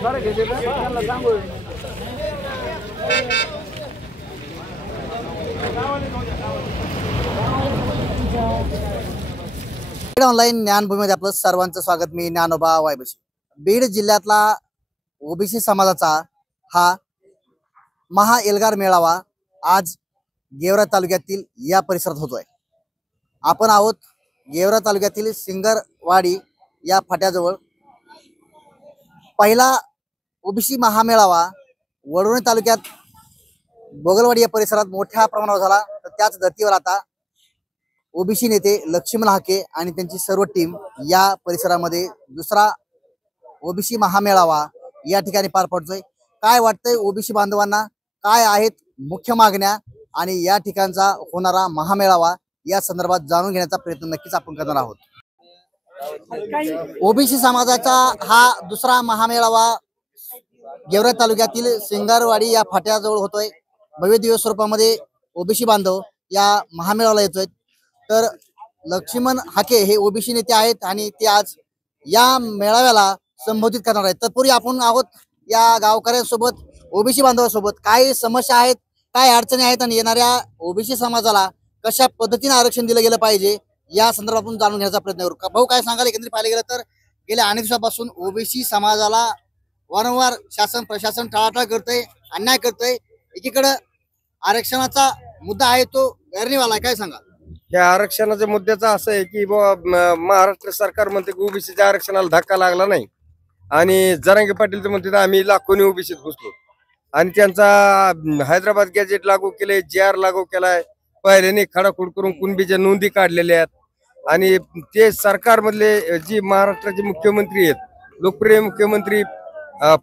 Online ज्ञानभूमीमध्ये आपलं सर्वांचं स्वागत। मी ज्ञानोबा वायबशी। बीड जिल्ह्यातला ओबीसी समाजाचा हा महा एल्गार मेळावा आज गेवरा तालुक्यातील या परिसरात होतोय। आपण आहोत गेवरा तालुक्यातील सिंगरवाडी या फाट्याजवळ। पहिला ओबीसी महामेळावा वडवणी तालुक्यात बोगलवाडी या परिसरात मोठ्या प्रमाणावर झाला। तर त्याच धर्तीवर आता ओबीसी नेते लक्ष्मण हाके आणि त्यांची सर्व टीम या परिसरामध्ये दुसरा ओबीसी महामेळावा या ठिकाणी पार पडतोय। काय वाटतंय ओबीसी बांधवांना, काय आहेत मुख्य मागण्या आणि या ठिकाणचा होणारा महामेळावा या संदर्भात जाणून घेण्याचा प्रयत्न नक्कीच आपण करणार आहोत। ओबीसी समाजाचा हा दुसरा महामेळावा गेवरा तालुक्यातील सिंगरवाडी या फाट्याजवळ होतोय। भव्य दिवस स्वरूपामध्ये ओबीसी बांधव या महामेळाव्याला येतोय। तर लक्ष्मण हाके हे ओबीसी नेते आहेत आणि ते आज या मेळाव्याला संबोधित करणार आहेत। तत्पूर्वी आपण आहोत या गावकऱ्यांसोबत, ओबीसी बांधवांसोबत। काय समस्या आहेत, काय अडचणी आहेत आणि येणाऱ्या ओबीसी समाजाला कशा पद्धतीने आरक्षण दिलं गेलं पाहिजे या संदर्भात आपण जाणून घेण्याचा प्रयत्न करू। भाऊ, काय सांगाल? एकंदरीत पाहिलं गेलं तर गेल्या अनेक दिवसापासून ओबीसी समाजाला वारंवार शासन प्रशासन टाळाटाळ करतंय, अन्याय करतंय। एकीकडे आरक्षणाचा मुद्दा आहे तो गैरनीवाला आहे, काय सांगाल? या आरक्षणाच्या मुद्द्याचा असं आहे की महाराष्ट्र सरकार म्हणते की ओबीसीच्या आरक्षणाला धक्का लागला नाही आणि जरांगे पाटील म्हणते आम्ही लाखोनी ओबीसीत घुसलो आणि त्यांचा हैदराबाद गॅजेट लागू केले, JR लागू केलाय, पहिल्याने खडाखोड करून कुणबीच्या नोंदी काढलेल्या आहेत आणि ते सरकारमधले जी महाराष्ट्राचे मुख्यमंत्री आहेत, लोकप्रिय मुख्यमंत्री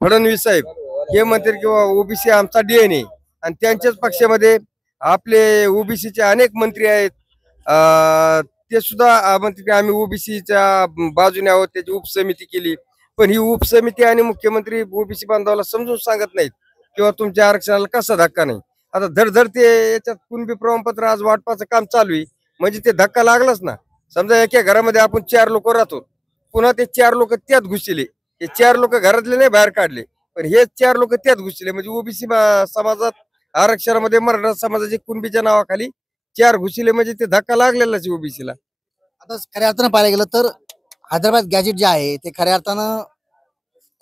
फडणवीस साहेब हे म्हणतात की ओबीसी आमचा DNA आणि त्यांच्याच पक्षामध्ये आपले ओबीसीचे अनेक मंत्री आहेत, ते सुद्धा म्हणते की आम्ही ओबीसीच्या बाजूने आहोत, त्याची उपसमिती केली। पण ही उपसमिती आणि मुख्यमंत्री ओबीसी बांधवाला समजून सांगत नाहीत किंवा तुमच्या आरक्षणाला कसा धक्का नाही। आता धडधड ते याच्यात कुणबी प्रमाणपत्र आज वाटपाचं काम चालू आहे, म्हणजे ते धक्का लागलाच ना। समजा एका घरामध्ये आपण 4 लोक राहतो, पुन्हा ते 4 लोक त्यात घुसले, हे 4 लोक घरातले नाही बाहेर काढले, पण हे 4 लोक त्यात घुसले, म्हणजे ओबीसी समाजात आरक्षणामध्ये मराठा समाजाचे कुणबीच्या नावाखाली 4 घुसले, म्हणजे ते धक्का लागलेलाच ओबीसीला। आता खऱ्या अर्थानं पाहायला गेलं तर हैदराबाद गॅजेट जे आहे ते खऱ्या अर्थानं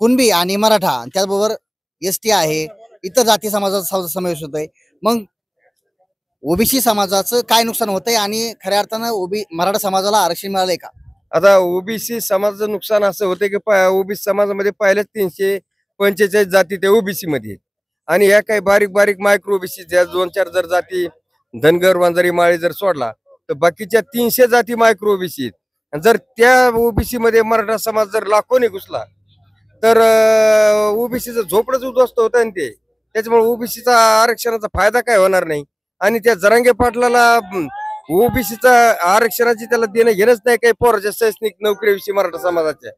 कुणबी आणि मराठा, त्याचबरोबर ST आहे, इतर जाती समाजाचा समावेश होतोय। मग ओबीसी समाजाचं काय नुकसान होतंय आणि खऱ्या अर्थानं मराठा समाजाला आरक्षण मिळालंय का? आता ओबीसी समाजाचं नुकसान असं होतं की ओबीसी समाजामध्ये पहिल्याच 345 जाती त्या ओबीसी मध्ये आणि ह्या काही बारीक बारीक मायक्रो ओबीसी ज्या 2-4 जर जाती धनगर वंजारी माळी जर सोडला तर बाकीच्या 300 जाती मायक्रो ओबीसी आहेत। जर त्या ओबीसी मध्ये मराठा समाज जर लाखोनी घुसला तर ओबीसीचं झोपडच उद्ध्वस्त होतं आणि ते त्याच्यामुळे ओबीसीचा आरक्षणाचा फायदा काय होणार नाही आणि त्या जरांगे पाटलाला ओबीसीचा आरक्षणाची त्याला देणं घेणंच नाही काही पोराच्या शैक्षणिक नोकरीविषयी मराठा समाजाच्या।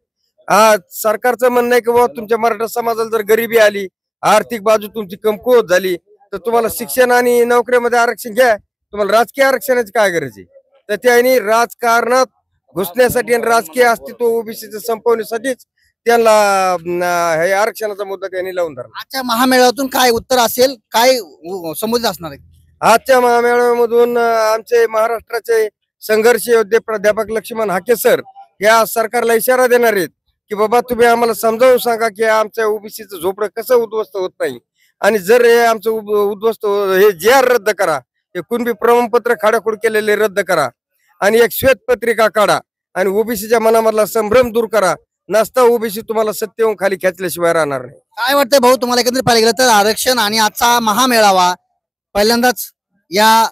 आज सरकारचं म्हणणं आहे की बाबा तुमच्या मराठा समाजाला जर गरिबी आली, आर्थिक बाजू तुमची कमकुवत झाली तर तुम्हाला शिक्षण आणि नोकरीमध्ये आरक्षण घ्या, तुम्हाला राजकीय आरक्षणाची काय गरज आहे। तर त्यांनी राजकारणात घुसण्यासाठी आणि राजकीय अस्तित्व ओबीसीचं संपवण्यासाठीच त्यांना हे आरक्षणाचा मुद्दा त्यांनी लावून धरला। आजच्या महामेळाव्यातून काय उत्तर असेल, काय संबोधित असणार आहे? आजच्या महामेळाव्यामधून आमचे महाराष्ट्राचे संघर्ष योद्धे प्राध्यापक लक्ष्मण हाके सर या सरकारला इशारा देणार आहेत की बाबा तुम्ही आम्हाला समजावून सांगा की आमच्या ओबीसीचं झोपडं कसं उद्ध्वस्त होत नाही आणि जर हे आमचं उद्ध्वस्त हे JR रद्द करा, हे कुणबी प्रमाणपत्र खाडाखोड केलेले रद्द करा आणि एक श्वेतपत्रिका काढा आणि ओबीसीच्या मनामधला संभ्रम दूर करा, नसता ओबीसी तुम्हाला सत्तेहून खाली खेचल्याशिवाय राहणार नाही। काय वाटतंय भाऊ तुम्हाला एकंदरीत पाहिलं गेलं तर आरक्षण आणि आजचा महामेळावा पहिल्यांदाच या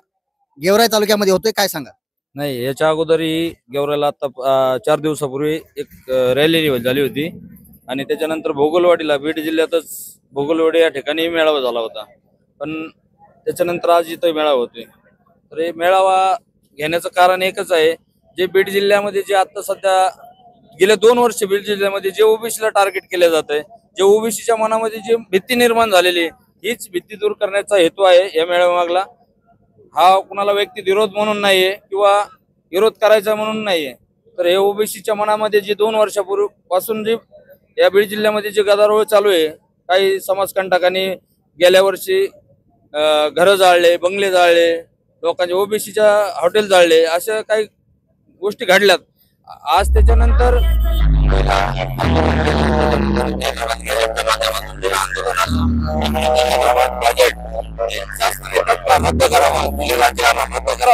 गेवराई तालुक्यामध्ये होतोय, काय सांगा? नाही, याच्या अगोदरही गेवराईला आता 4 दिवसापूर्वी एक रॅली झाली होती आणि त्याच्यानंतर भोगलवाडीला, बीड जिल्ह्यातच भोगलवाडी या ठिकाणी मेळावा झाला होता। पण त्याच्यानंतर आज इथं मेळावा होतोय। तर हे मेळावा घेण्याचं कारण एकच आहे, जे बीड जिल्ह्यामध्ये जे आता सध्या गेल्या 2 वर्ष बीड जिल्ह्यामध्ये जे ओबीसीला टार्गेट केले जात आहे, जे ओबीसीच्या मनामध्ये जी भीती निर्माण झालेली, हीच भीती दूर करण्याचा हेतू आहे या मेळाव्यामागला। हा कुणाला व्यक्ती विरोध म्हणून नाहीये किंवा विरोध करायचा म्हणून नाहीये, तर हे ओबीसीच्या मनामध्ये जी 2 वर्षापूर्वीपासून जी या बीड जिल्ह्यामध्ये जे गदारोळ चालू आहे, काही समाजकंटकांनी गेल्या वर्षी घरं जाळले, बंगले जाळले, लोकांच्या ओबीसीच्या हॉटेल जाळले, अशा काही गोष्टी घडल्यात. आज त्याच्यानंतर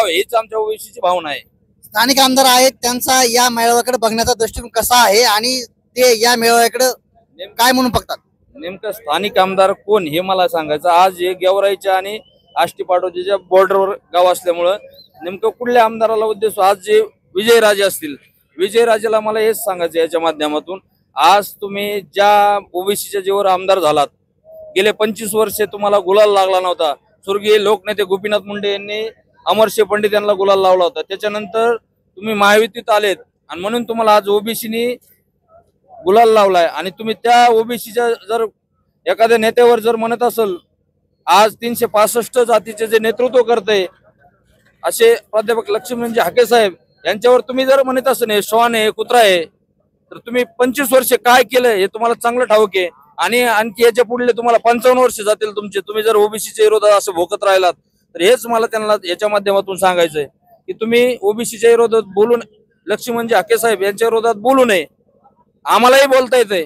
हीच आमच्या ओबीसीची भावना आहे. स्थानिक आमदार आहेत, त्यांचा या मेळाव्याकडे बघण्याचा दृष्टिकोन कसा आहे आणि ते या मेळाव्याकडे काय म्हणून बघतात? नेमकं स्थानिक आमदार कोण हे मला सांगायचं. आज हे गेवराईच्या आणि आष्टी पाटोजीच्या बॉर्डरवर गाव असल्यामुळं नेमकं कुठल्या आमदाराला उद्देश, आज जे विजयराजे असतील, विजयराजेला मला हेच सांगायचं याच्या माध्यमातून, आज तुम्ही ज्या ओबीसीच्या जीवावर आमदार झालात, गेले 25 वर्षे तुम्हाला गुलाल लागला नव्हता. स्वर्गीय लोकनेते गोपीनाथ मुंडे यांनी अमरशे पंडित यांना गुलाल लावला होता. त्याच्यानंतर तुम्ही महायुतीत आलेत आणि म्हणून तुम्हाला आज ओबीसीनी गुलाल लावलाय. आणि तुम्ही त्या ओबीसीच्या जर एखाद्या नेत्यावर जर म्हणत असेल, आज 365 जातीचे जे नेतृत्व करते असे प्राध्यापक लक्ष्मण हाके साहेब यांच्यावर तुम्ही जर म्हणत असेल हे श्वान आहे, कुत्रा आहे, तर तुम्ही 25 वर्षे काय केलंय हे तुम्हाला चांगलं ठाऊक आहे. आणि आणखी याच्या पुढले तुम्हाला 55 वर्ष जातील तुमचे, तुम्ही जर ओबीसीच्या विरोधात असं भोकत राहिलात तर. हेच मला त्यांना याच्या माध्यमातून सांगायचंय की तुम्ही ओबीसीच्या विरोधात बोलून, लक्ष्मण हाके साहेब यांच्या विरोधात बोलू नये, आम्हालाही बोलता येतंय.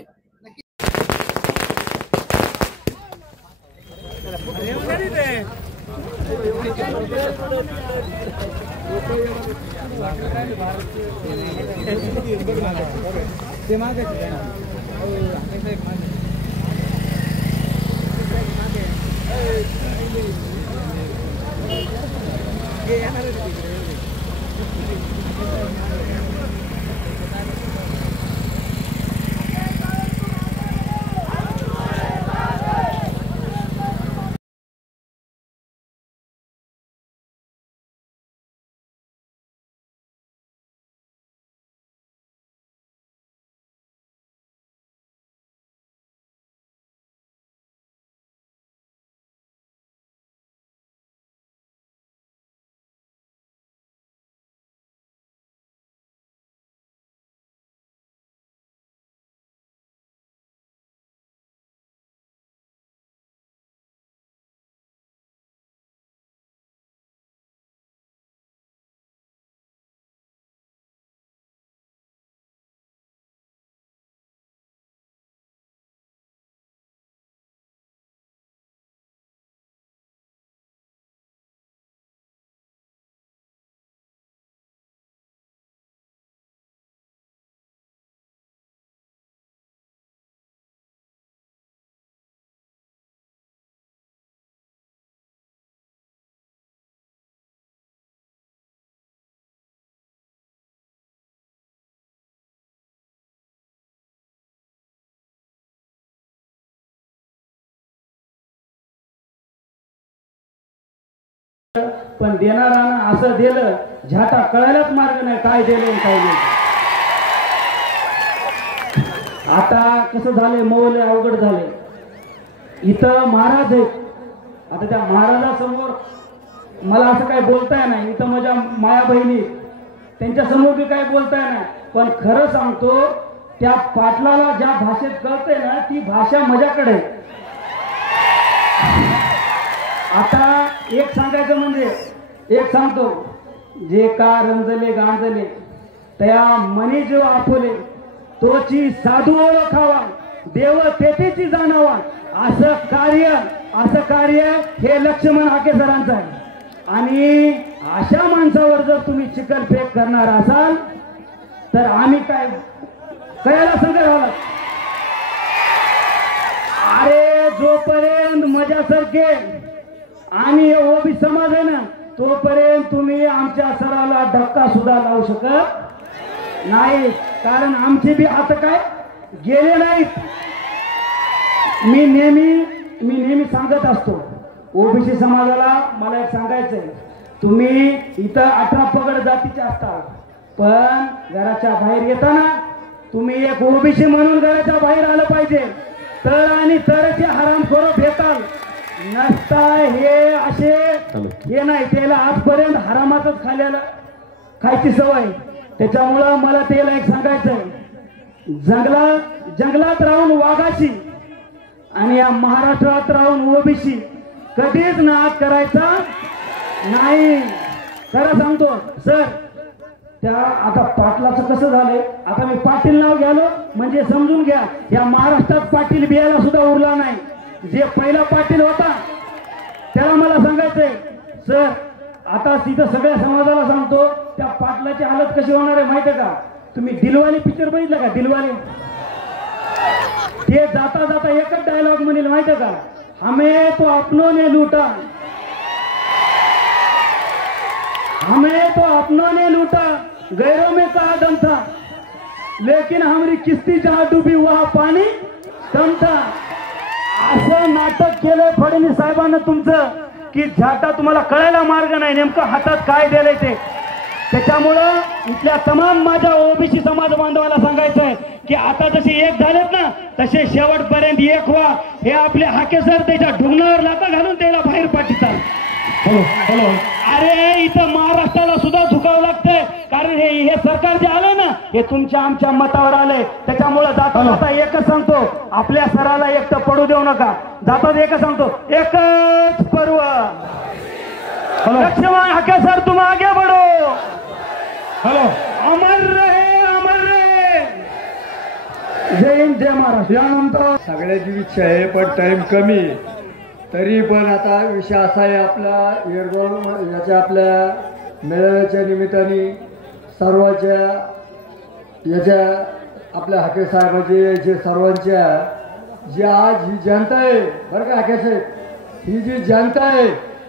पण देणारानं असं दिलं, झाटा कळायलाच मार्ग नाही काय दिलं आणि काय नाही. आता कसं झालंय, मौल अवघड झाले. इथं महाराज आहेत, आता त्या महाराजासमोर मला असं काय बोलताय नाही. इथं माझ्या माया बहिणी, त्यांच्या समोर बी काय बोलताय नाही. पण खरं सांगतो, त्या पाटलाला ज्या भाषेत कळतंय ना, ती भाषा माझ्याकडे आहे. आता एक सांगायचं म्हणजे एक सांगतो, जे का रंजले गांजले त्या मनी जो आफोले, तोची साधू ओळखावा, देव तेथेची जाणावा. असं कार्य हे लक्ष्मण हाके सरांचं आहे. आणि अशा माणसावर जर तुम्ही चिखलफेक करणार असाल तर आम्ही काय कळायला संघ झाला. अरे जोपर्यंत माझ्यासारखे आणि ओबी समाज आहे ना, तोपर्यंत तुम्ही आमच्या सराला धक्का सुद्धा लावू शकत नाही. कारण आमचे बी आता काय गेले नाहीत. मी नेहमी सांगत असतो, ओबीसी समाजाला मला एक सांगायचंय, तुम्ही इथं 18 पगड जातीचे असतात, पण घराच्या बाहेर येताना तुम्ही एक ओबीसी म्हणून घराच्या बाहेर आलं पाहिजे. तर आणि तरच हरामखोर भेटाल, नसता हे असे हे नाही. त्याला आजपर्यंत हरामातच खायची सवय. त्याच्यामुळं मला त्याला एक सांगायचंय, जंगलात राहून वाघाशी आणि या महाराष्ट्रात राहून ओबीसी कधीच नाद करायचा नाही. खरं सांगतो सर. त्या आता पाटलाचं कसं झालंय, आता मी पाटील नाव घ्यालो म्हणजे समजून घ्या या महाराष्ट्रात पाटील बियाला सुद्धा उरला नाही. जे पहिला पाटील होता त्याला मला सांगायचंय सर, आता तिथं सगळ्या समाजाला सांगतो त्या पाटलाची हालत कशी होणार आहे माहितीये का? तुम्ही दिलवाले पिक्चर बघितलं का? दिलवाले ते जाता जाता एकच डायलॉग म्हणेल माहितीये का? हमें तो अपनों ने लूटा, हमें तो अपनों ने लूटा, गैरों में कहा दम था, लेकिन हमारी किस्ती जहां डूबी वहां पाणी कम था. असं नाटक केलंय फडणवीस साहेबांना तुमचं की झाटा तुम्हाला कळायला मार्ग नाही नेमकं हातात काय दिलंय ते. त्याच्यामुळं इथल्या तमाम माझ्या ओबीसी समाज बांधवाला सांगायचंय की आता जसे एक झालेत ना तसे शेवटपर्यंत एक व्हा. हे आपले हाके सर त्याच्या ढुंगणावर लाथा घालून त्याला बाहेर पाठीतात. Hello hello. अरे इथं महाराष्ट्राला सुद्धा झुकावं लागतंय कारण हे सरकार जे आलं ना हे तुमच्या आमच्या मतावर आलंय. त्याच्यामुळे जाता जाता एकच सांगतो आपल्या सराला एकटं पडू देऊ नका. जातात एकच सांगतो एकच पर्व. लक्ष्मण हाके सर तुम आगे बढ़ो. हॅलो. अमर रहे अमर रहे. जय हिंद जय महाराष्ट्र. यानंतर सगळ्याची इच्छा आहे पण टाइम कमी तरी पण आता विषय असा आहे आपला येरगोळ याच्या आपल्या मेळाव्याच्या निमित्ताने सर्वांच्या याच्या आपल्या हाके साहेबाचे जे सर्वांच्या जी आज ही जनता आहे बरं का हाके साहेब, ही जी जनता आहे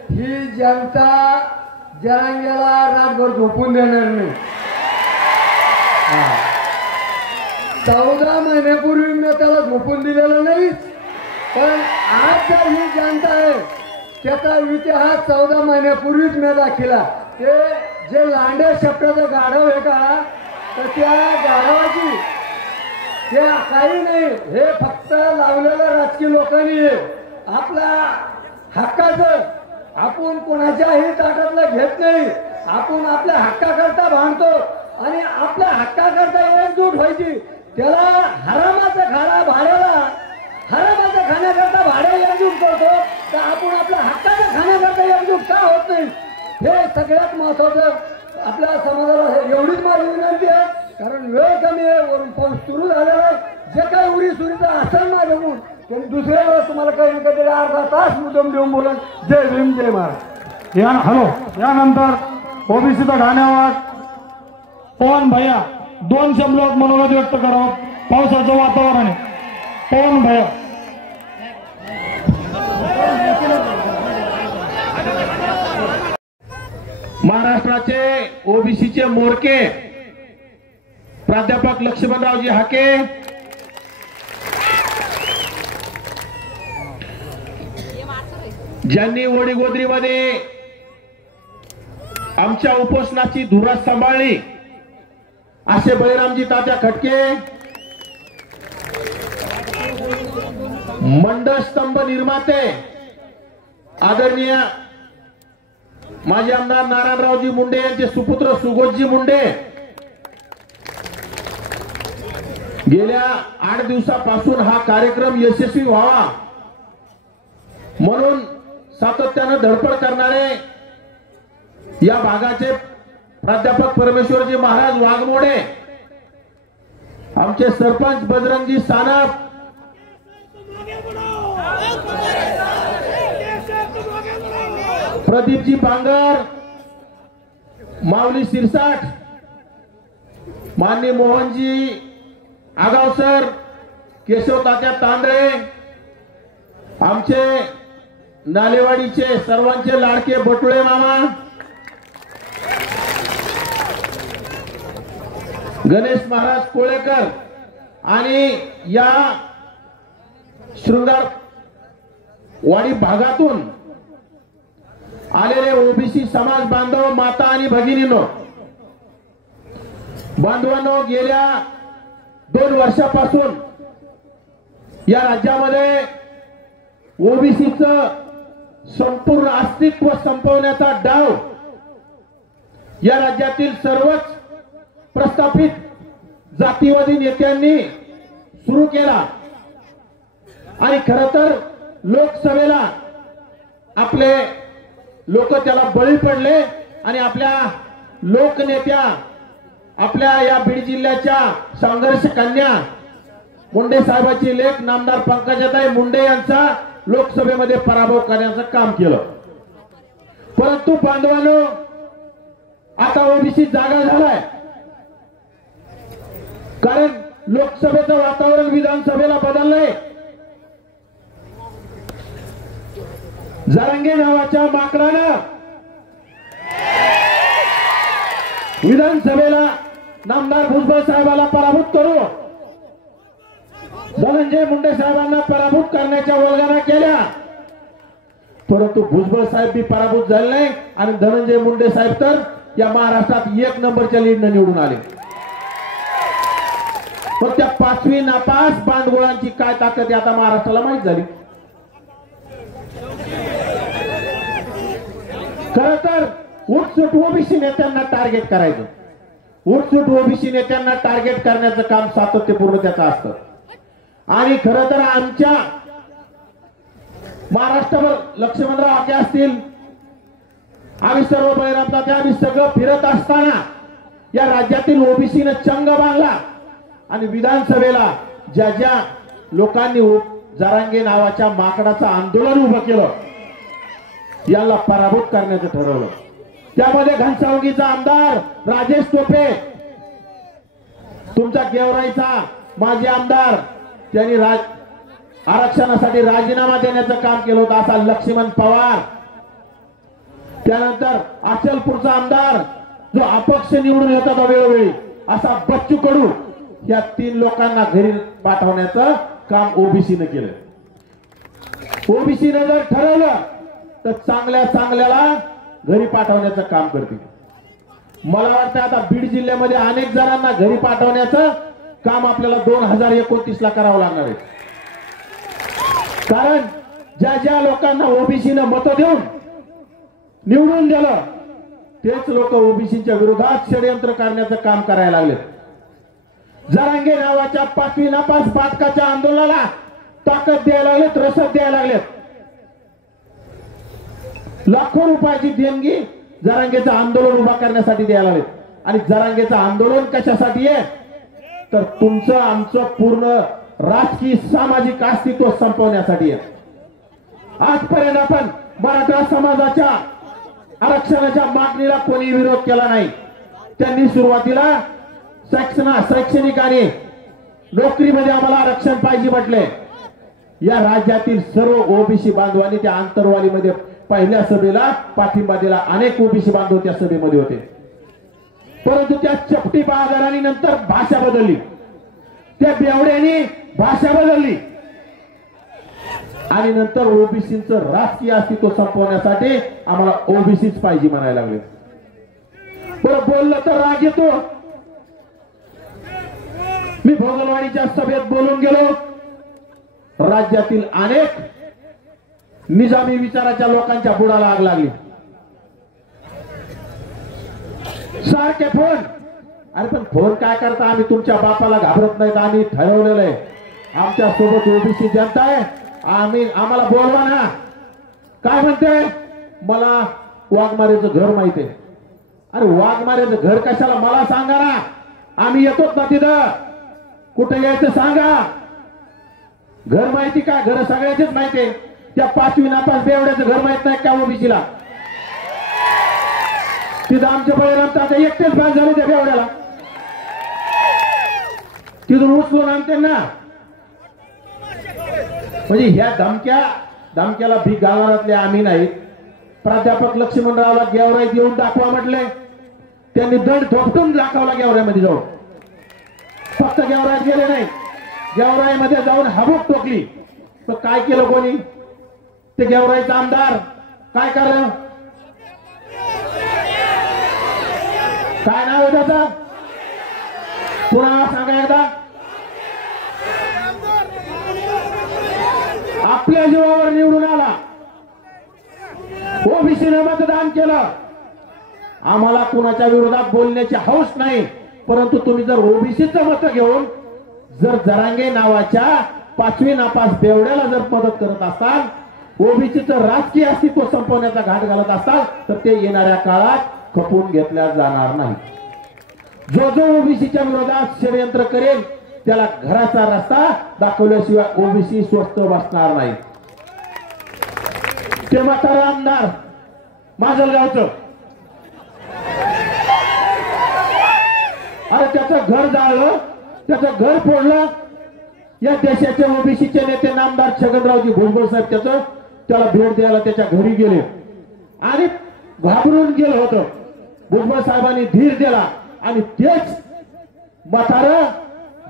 ही जनता जरांगेला रातभर झोपून देणार नाही. 14 महिन्यापूर्वी मी त्याला झोपून दिलेलं नाही पण आज जर ही जनता आहे त्याचा इतिहास 14 महिन्यापूर्वीच मी दाखिला. ते जे लांडे शब्दाचं गाढव आहे का तर त्या गाढवाची ते काही नाही, हे फक्त लावलेलं राजकीय लोकांनी आहे. आपल्या हक्काचं आपण कोणाच्याही ताटातलं घेत नाही. आपण आपल्या हक्काकरता भांडतो आणि आपल्या हक्काकरता एकजूट व्हायची. त्याला हरामाचं खाणा भाड्याला हरामाचं खाण्याकरता भाडे एकजूट करतो तर आपण आपल्या हक्काच्या खाण्याकरता एकजूट का होत नाही हे सगळ्यात महत्वाचं आपल्या समाजाला. एवढीच माझी विनंती आहे कारण वेळ कमी आहे, वरून पाऊस सुरू झालेला आहे. जे काही उरीसुरीचं असेल ना बघून त्यांनी दुसऱ्या वेळेस तुम्हाला काही ना काहीतरी अर्धा तास मुद्दाम देऊन बोला. जय भीम जय महाराज. हॅलो. यानंतर ओबीसीचा गाण्यावर पवन भैया 2 शब्दात मनोगत व्यक्त करावं. पावसाचं वातावरण आहे. पवन भैया. महाराष्ट्राचे ओबीसीचे मोरके प्राध्यापक लक्ष्मणरावजी हाके, ज्यांनी वडीगोद्रीमध्ये आमच्या उपोषणाची धुरा सांभाळली असे बळीरामजी तात्या खटके, मंडस्तंभ निर्माते आदरणीय माजी आमदार नारायणरावजी मुंडे यांचे सुपुत्र सुगोतजी मुंडे गेल्या 8 दिवसापासून हा कार्यक्रम यशस्वी व्हावा म्हणून सातत्यानं धडपड करणारे या भागाचे प्राध्यापक परमेश्वरजी महाराज वाघमोडे, आमचे सरपंच बजरंगजी सानप, प्रदीपजी बांगर, माऊली सिरसाट, माननीय मोहनजी आगावसर, केशव तात्या तांदळे, आमचे नालेवाडीचे सर्वांचे लाडके बटुळे मामा, गणेश महाराज कोळेकर आणि या शृंगार वाडी भागातून आलेले ओबीसी समाज बांधव, माता आणि भगिनींनो, बांधवांनो, गेल्या 2 वर्षापासून या राज्यामध्ये ओबीसीचं संपूर्ण अस्तित्व संपवण्याचा डाव या राज्यातील सर्वच प्रस्थापित जातीवादी नेत्यांनी सुरू केला आणि खर तर लोकसभेला आपले लोक त्याला बळी पडले आणि आपल्या लोकनेत्या आपल्या या बीड जिल्ह्याच्या संघर्ष कन्या मुंडे साहेबांची लेख नामदार पंकजाताई मुंडे यांचा लोकसभेमध्ये पराभव करण्याचं काम केलं. परंतु बांधवांनो, आता ओबीसी जागा झालाय, कारण लोकसभेचं वातावरण विधानसभेला बदललंय. जरांगे नावाच्या माकडानं विधानसभेला नामदार भुजबळ साहेबाला पराभूत करू धनंजय मुंडे साहेबांना पराभूत करण्याच्या वल्गना केल्या. परंतु भुजबळ साहेब बी पराभूत झाले नाही आणि धनंजय मुंडे साहेब तर या महाराष्ट्रात 1 नंबरच्या लीडनं निवडून आले. पण त्या 5वी नापास बांडगोळांची काय ताकद आता महाराष्ट्राला माहित झाली. खर तर उठसूट ओबीसी नेत्यांना टार्गेट करायचं, उठसूट ओबीसी नेत्यांना टार्गेट करण्याचं काम सातत्यपूर्ण त्याचं असतं. आणि खरं तर आमच्या महाराष्ट्रावर लक्ष्मणराव आके असतील, आम्ही सर्व बळीरामदादा आम्ही सगळं फिरत असताना या राज्यातील ओबीसीनं चंग बांधला आणि विधानसभेला ज्या ज्या लोकांनी जरांगे नावाच्या माकडाचं आंदोलन उभं केलं याला पराभूत करण्याचं ठरवलं. त्यामध्ये घनसावंगीचा आमदार राजेश टोपे, तुमचा गेवराईचा माजी आमदार, त्यांनी आरक्षणासाठी राजीनामा देण्याचं काम केलं होतं असा लक्ष्मण पवार, त्यानंतर अचलपूरचा आमदार जो अपक्ष निवडून येत होता वेळोवेळी असा बच्चू कडू, या 3 लोकांना घरी पाठवण्याचं काम ओबीसीनं केलं. ओबीसीनं जर ठरवलं तर चांगल्या चांगल्याला घरी पाठवण्याचं काम करतील. मला वाटतं आता बीड जिल्ह्यामध्ये अनेक जणांना घरी पाठवण्याचं काम आपल्याला 2029 ला करावं लागणार आहे. कारण ज्या ज्या लोकांना ओबीसीनं मतं देऊन निवडून दिलं तेच लोक ओबीसीच्या विरोधात षडयंत्र करण्याचं काम करायला लागले. जरांगे नावाच्या 5वी नापास पाटकाच्या आंदोलनाला ताकद द्यायला लागलेत, रसद द्यायला लागलेत. लाखो रुपयाची देणगी जरांगेचं आंदोलन उभा करण्यासाठी द्यायला लागलेत. आणि जरांगेचं आंदोलन कशासाठी आहे तर तुमचं आमचं पूर्ण राजकीय सामाजिक अस्तित्व संपवण्यासाठी आहे. आजपर्यंत आपण मराठा समाजाच्या आरक्षणाच्या मागणीला कोणी विरोध केला नाही. त्यांनी सुरुवातीला शैक्षणिक आणि नोकरीमध्ये आम्हाला आरक्षण पाहिजे म्हटले. या राज्यातील सर्व ओबीसी बांधवांनी त्या आंतरवालीमध्ये पहिल्या सभेला पाठिंबा दिला. अनेक ओबीसी बांधव त्या सभेमध्ये होते. परंतु त्या चपटी बहादरांनी नंतर भाषा बदलली, त्या बेवड्यांनी भाषा बदलली आणि नंतर ओबीसीचं राजकीय अस्तित्व संपवण्यासाठी आम्हाला ओबीसीच पाहिजे म्हणायला लागले. बरं, बोललं तर राग येतो. मी भोगलवाडीच्या सभेत बोलून गेलो. राज्यातील अनेक निजामी विचाराच्या लोकांच्या बुडाला आग लागली. सारखे फोन, अरे पण फोन काय करता, आम्ही तुमच्या बापाला घाबरत नाहीत, आम्ही ठरवलेलं आहे आमच्या सोबत ओबीसी जनता आहे, आम्हाला बोलवा ना. काय म्हणते, मला वाघमारेचं घर माहिती आहे. अरे वाघमारेचं घर कशाला, मला सांगा ना, आम्ही येतोच ना तिथं. कुठे यायचं सांगा. घर माहिती का, घर सगळ्याचेच माहिती आहे. त्या 5वी नापास बेवड्याचं घर माहित नाही का ओबीसीला? तिथं आमच्या बळीराम तात्या एकटेच पास झाले त्या बेवड्याला. तिथून उचलून आणते ना. म्हणजे ह्या धमक्याला भीक घालणारातले आम्ही नाहीत. प्राध्यापक लक्ष्मणरावला गेवराईत येऊन दाखवा म्हटले, त्यांनी दंड थोपटून दाखवला गेवराईमध्ये जाऊन. फक्त गेवराईत गेले नाही, गेवराईमध्ये जाऊन हाबूक टोकली. तर काय केलं कोणी, ते गेवराईचा आमदार काय करलं, काय नाव आहे त्याचं, पुन्हा सांगा एकदा. आपल्या जीवावर निवडून आला, ओबीसीने मतदान केलं. आम्हाला कुणाच्या विरोधात बोलण्याची हौस नाही. परंतु तुम्ही जर ओबीसीचं मत घेऊन जर जरांगे नावाच्या 5वी नापास बेवड्याला जर मदत करत असाल, ओबीसीचं राजकीय अस्तित्व संपवण्याचा घाट घालत असाल, तर ते येणाऱ्या काळात खपून घेतल्या जाणार नाही. जो जो ओबीसीच्या विरोधात षडयंत्र करेल त्याला घराचा रस्ता दाखवल्याशिवाय ओबीसी स्वस्त बसणार नाही. ते म्हातारा आमदार माजलगावचं, अरे त्याचं घर जाळलं, त्याचं घर फोडलं. या देशाचे ओबीसीचे नेते नामदार छगनरावजी भुजबळ साहेब त्याला भेट द्यायला त्याच्या घरी गेले आणि घाबरून गेलं होतं. भुजबळ साहेबांनी धीर दिला आणि तेच म्हातारं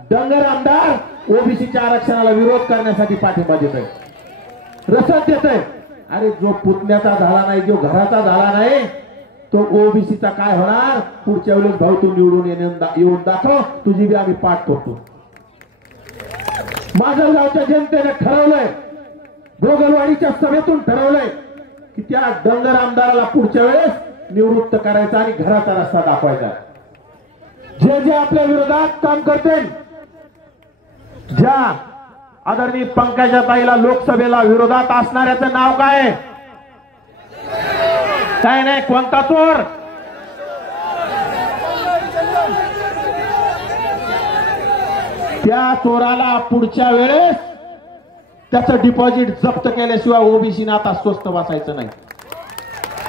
डंगर आमदार ओबीसीच्या आरक्षणाला विरोध करण्यासाठी पाठिंबा देत आहे, रसद देत आहे. अरे जो पुतण्याचा झाला नाही, जो घराचा झाला नाही, तो ओबीसीचा काय होणार? पुढच्या वेळेस भाऊ तू निवडून येऊन दाखव, तुझी बी आम्ही पाठ करतो. माजलगावच्या जनतेने ठरवलंय, भोगलवाडीच्या सभेतून ठरवलंय की त्या डंगर आमदाराला पुढच्या वेळेस निवृत्त करायचा आणि घराचा रस्ता दाखवायचा. जे जे आपल्या विरोधात काम करते, ज्या आदरणीय पंकजा ताईला लोकसभेला विरोधात असणाऱ्याचं नाव काय? काय नाही, कोणता चोर? त्या चोराला पुढच्या वेळेस त्याचं डिपॉझिट जप्त केल्याशिवाय ओबीसीने आता स्वस्त बसायचं नाही.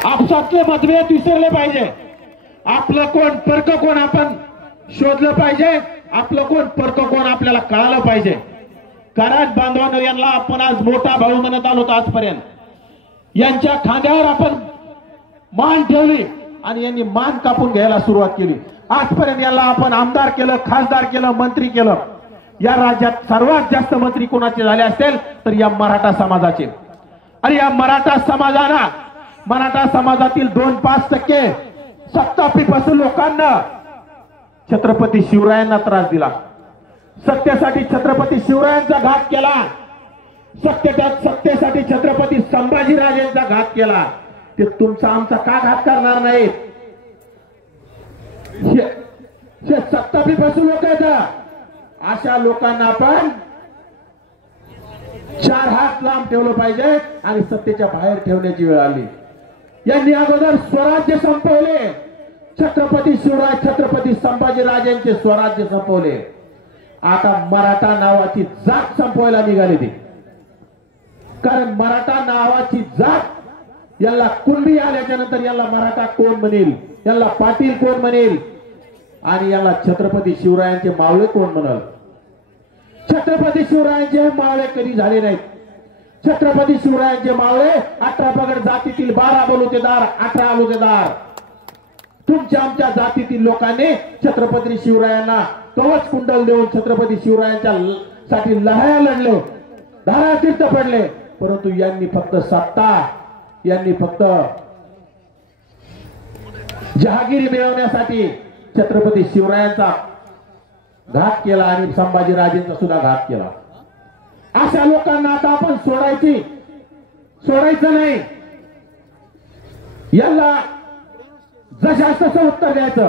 आपसातले मतभेद विसरले पाहिजे. आपलं कोण परक कोण आपण शोधलं पाहिजे. आपलं कोण परक कोण आपल्याला कळालं पाहिजे. कारण बांधवांनो, यांना आपण आज मोठा भाऊ म्हणत आलो आजपर्यंत. यांच्या खांद्यावर आपण मान ठेवली आणि यांनी मान कापून घ्यायला सुरुवात केली. आजपर्यंत याला आपण आमदार केलं, खासदार केलं, मंत्री केलं. या राज्यात सर्वात जास्त मंत्री कोणाचे झाले असतील तर या मराठा समाजाचे. आणि या मराठा समाजातील 2-5% सत्तापीपासून लोकांना छत्रपती शिवरायांना त्रास दिला. सत्तेसाठी छत्रपती शिवरायांचा घात केला. सत्तेसाठी छत्रपती संभाजीराजेंचा घात केला. ते तुमचा आमचा का घात करणार नाहीत? हे सत्तापीपासून लोक आहेत. अशा लोकांना आपण 4 हात लांब ठेवलं पाहिजे आणि सत्तेच्या बाहेर ठेवण्याची वेळ आली. यांनी अगोदर स्वराज्य संपवले. छत्रपती शिवराय, छत्रपती संभाजीराजेंचे स्वराज्य संपवले. आता मराठा नावाची जात संपवायला निघाली ती. कारण मराठा नावाची जात, याला कुणबी आल्याच्या नंतर याला मराठा कोण म्हणेल, याला पाटील कोण म्हणेल आणि याला छत्रपती शिवरायांचे मावळे कोण म्हणल? छत्रपती शिवरायांचे मावळे कधी झाले नाहीत. छत्रपती शिवरायांचे मावळे 18 पगड जातीतील 12 बलुतेदार, 18 आलुतेदार. तुमच्या आमच्या जातीतील लोकांनी छत्रपती शिवरायांना कवच कुंडल देऊन छत्रपती शिवरायांच्या साठी लढाया लढले, धारातीर्थ पडले. परंतु यांनी फक्त सत्ता, यांनी फक्त जहागिरी मिळवण्यासाठी छत्रपती शिवरायांचा घात केला आणि संभाजीराजेंचा सुद्धा घात केला. अशा लोकांना आता आपण सोडायचं नाही. याला जशास तसं उत्तर द्यायचं.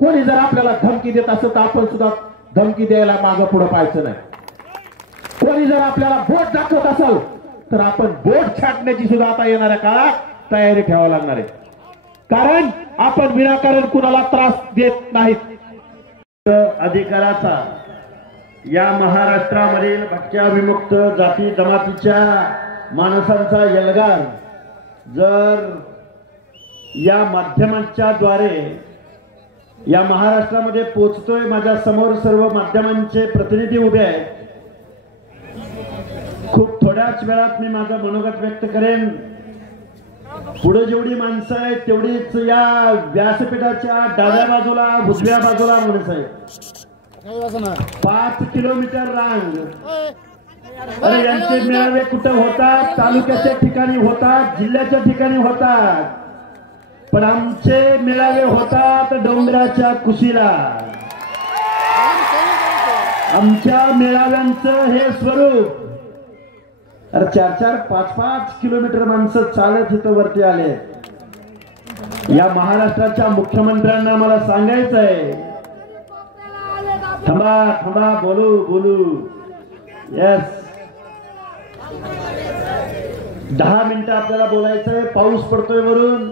कोणी जर आपल्याला धमकी देत असेल तर आपण सुद्धा धमकी द्यायला मागं पुढे पाहायचं नाही. कोणी जर आपल्याला बोट दाखवत असेल तर आपण बोट छाटण्याची सुद्धा आता येणाऱ्या काळात तयारी ठेवावी लागणार आहे. कारण आपण विनाकारण कुणाला त्रास देत नाहीत. अधिकाराचा या महाराष्ट्रामधील भटक्या विमुक्त जाती जमातीच्या माणसांचा यलगार जर या माध्यमांच्या द्वारे या महाराष्ट्रामध्ये पोहोचतोय. माझ्या समोर सर्व माध्यमांचे प्रतिनिधी उभे आहेत. खूप थोड्याच वेळात मी माझं मनोगत व्यक्त करेन. पुढे जेवढी माणसं आहेत तेवढीच या व्यासपीठाच्या डाव्या बाजूला उजव्या बाजूला माणसं आहेत. 5 किलोमीटर रांग. अरे यांचे मेळावे कुठं होतात? तालुक्याच्या ठिकाणी होतात, जिल्ह्याच्या ठिकाणी होतात. पण आमचे मेळावे होतात डोंगराच्या कुशीला. आमच्या मेळाव्यांचं हे स्वरूप. अरे 4-4, 5-5 किलोमीटर माणसं चालत इथं वरती आले. या महाराष्ट्राच्या मुख्यमंत्र्यांना मला सांगायचं आहे थांबा थांबा, बोलू बोलू. येस, 10 मिनिटं आपल्याला बोलायचंय. पाऊस पडतोय वरून,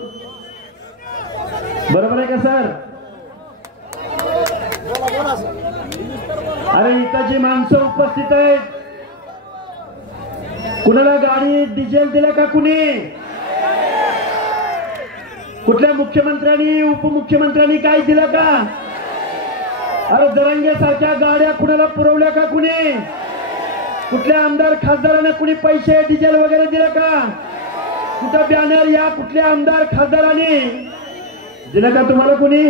बरोबर आहे का सर? अरे इथं जी माणसं उपस्थित आहेत, कुणाला गाडी डिझेल दिलं का? कुणी? कुठल्या मुख्यमंत्र्यांनी उपमुख्यमंत्र्यांनी काय दिलं का? अरे जरांगे सारख्या गाड्या कुणाला पुरवल्या का? कुणी? कुठल्या आमदार खासदारांना कुणी पैसे डिझेल वगैरे दिलं का? कुठं बॅनर या कुठल्या आमदार खासदारांनी दिलं का तुम्हाला? कुणी?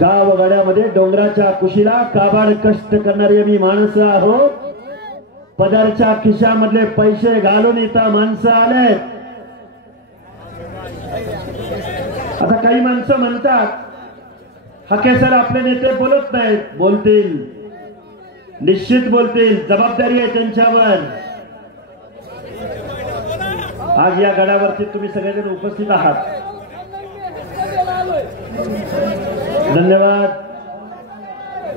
गावगाड्यामध्ये डोंगराच्या कुशीला काबाड कष्ट करणारी आम्ही माणसं आहोत. पदरच्या खिशामधले पैसे घालून इथं माणसं आलेत. आता काही माणसं म्हणतात, हाके सर आपले नेते बोलत नाहीत. बोलतील, निश्चित बोलतील, जबाबदारी आहे त्यांच्यावर. आज या गडावरती तुम्ही सगळेजण उपस्थित आहात, धन्यवाद.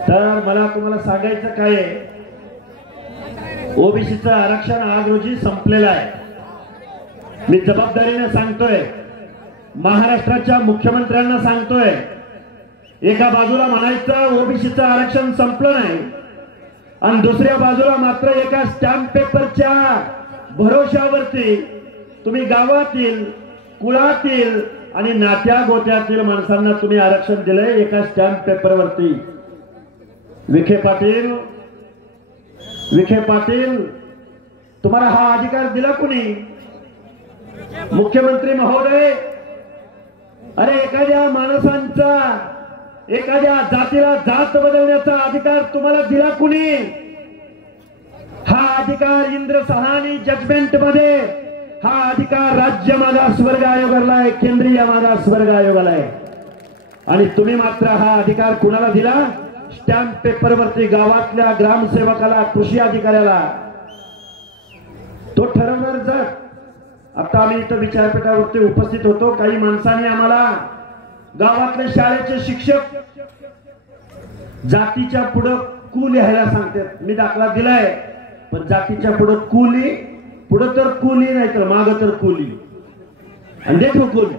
तर मला तुम्हाला सांगायचं काय आहे, ओबीसीचं आरक्षण आज रोजी संपलेलं आहे. मी जबाबदारीने सांगतोय, महाराष्ट्राच्या मुख्यमंत्र्यांना सांगतोय. एका बाजूला म्हणायचं ओबीसीचं आरक्षण संपलं नाही, आणि दुसऱ्या बाजूला मात्र एका स्टॅम्प पेपरच्या भरोशावरती तुम्ही गावातील, कुळातील आणि नात्या गोत्यातील माणसांना तुम्ही आरक्षण दिलंय एका स्टॅम्प पेपरवरती. विखे पाटील तुम्हाला हा अधिकार दिला कुणी? मुख्यमंत्री महोदय. अरे एखाद्या माणसांचा, एखाद्या जातीला जात बदलण्याचा अधिकार तुम्हाला दिला कुणी? हा अधिकार इंद्र सहानी जजमेंट मध्ये हा अधिकार राज्य मागासवर्ग आयोगाला आहे, केंद्रीय मागासवर्ग आयोगाला आहे. आणि तुम्ही मात्र हा अधिकार कुणाला दिला? स्टॅम्प पेपरवरती गावातल्या ग्रामसेवकाला, कृषी अधिकाऱ्याला. तो ठरवणार. जर आता आम्ही इथं विचारपीठावरती उपस्थित होतो, काही माणसांनी आम्हाला गावातले शाळेचे शिक्षक जातीच्या पुढं कू लिहायला सांगतात. मी दाखला दिलाय, पण जातीच्या पुढं कुली, पुढं तर कुली नाही तर माग तर कुली, आणि देखो कुली.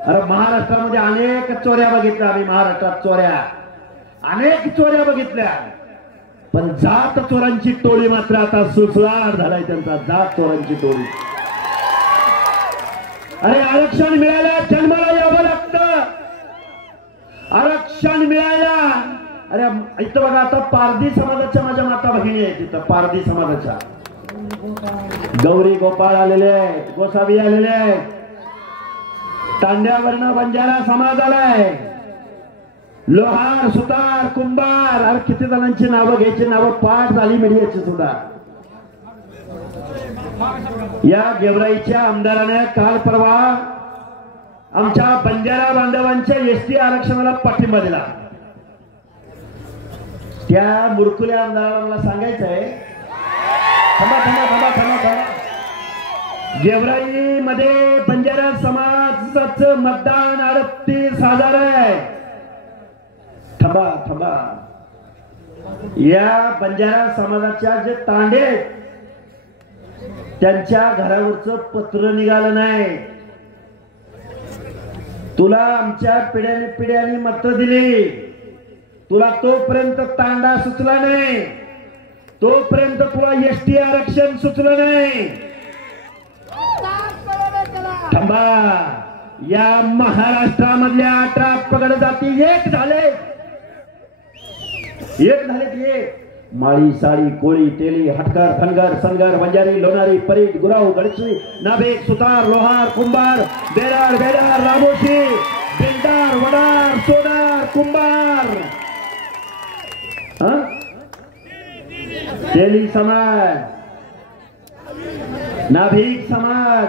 अरे महाराष्ट्रामध्ये अनेक चोऱ्या बघितल्या आम्ही, महाराष्ट्रात चोऱ्या, अनेक चोऱ्या बघितल्या, पण जात चोरांची टोळी मात्र आता सुसलाट झालाय त्यांचा. जात चोरांची टोळी. अरे आरक्षण मिळायला जन्माला यावं लागतं. आरक्षण मिळायला, अरे इथं बघा, आता पारधी समाजाच्या माझ्या माता भगिनी आहेत. तिथं पारधी समाजाच्या गौरी गोपाळ आलेले आहेत, गोसावी आलेले आहेत, तांड्यावरनं बंजारा समाज आलाय, लोहार, सुतार, कुंभार. अरे किती जणांची नावं घ्यायची, नावं पाठ झाली मीडियाची सुद्धा. या गेवराईच्या आमदाराने काल परवा आमच्या बंजारा बांधवांच्या एसटी आरक्षणाला पाठिंबा दिला. त्या मुरकुल्या आमदाराला मला सांगायचंय, थांबा थांबा थांबा थांबा थांबा. गेवराई मध्ये बंजारा समाजाचं मतदान 38,000 आहे. थांबा थांबा. या बंजारा समाजाच्या जे तांडे, त्यांच्या घरावरचं पत्र निघालं नाही. तुला आमच्या पिढ्याने पिढ्याने मत दिली, तुला तोपर्यंत तांडा सुचला नाही, तोपर्यंत तुला एसटी आरक्षण सुचलं नाही. थांबा. या महाराष्ट्रामधल्या 18 पगड जाती एक झाले, एक माळी, साडी, कोळी, तेली, हटकर, धनगर, सनगर, बंजारी, लोणारी, परीट, गुराव, गडची, नाभिक, सुतार, लोहार, कुंभार, बेरार, रामोशी, बेंडार, वडार, सोनार, कुंभार, तेली समाज, नाभिक समाज.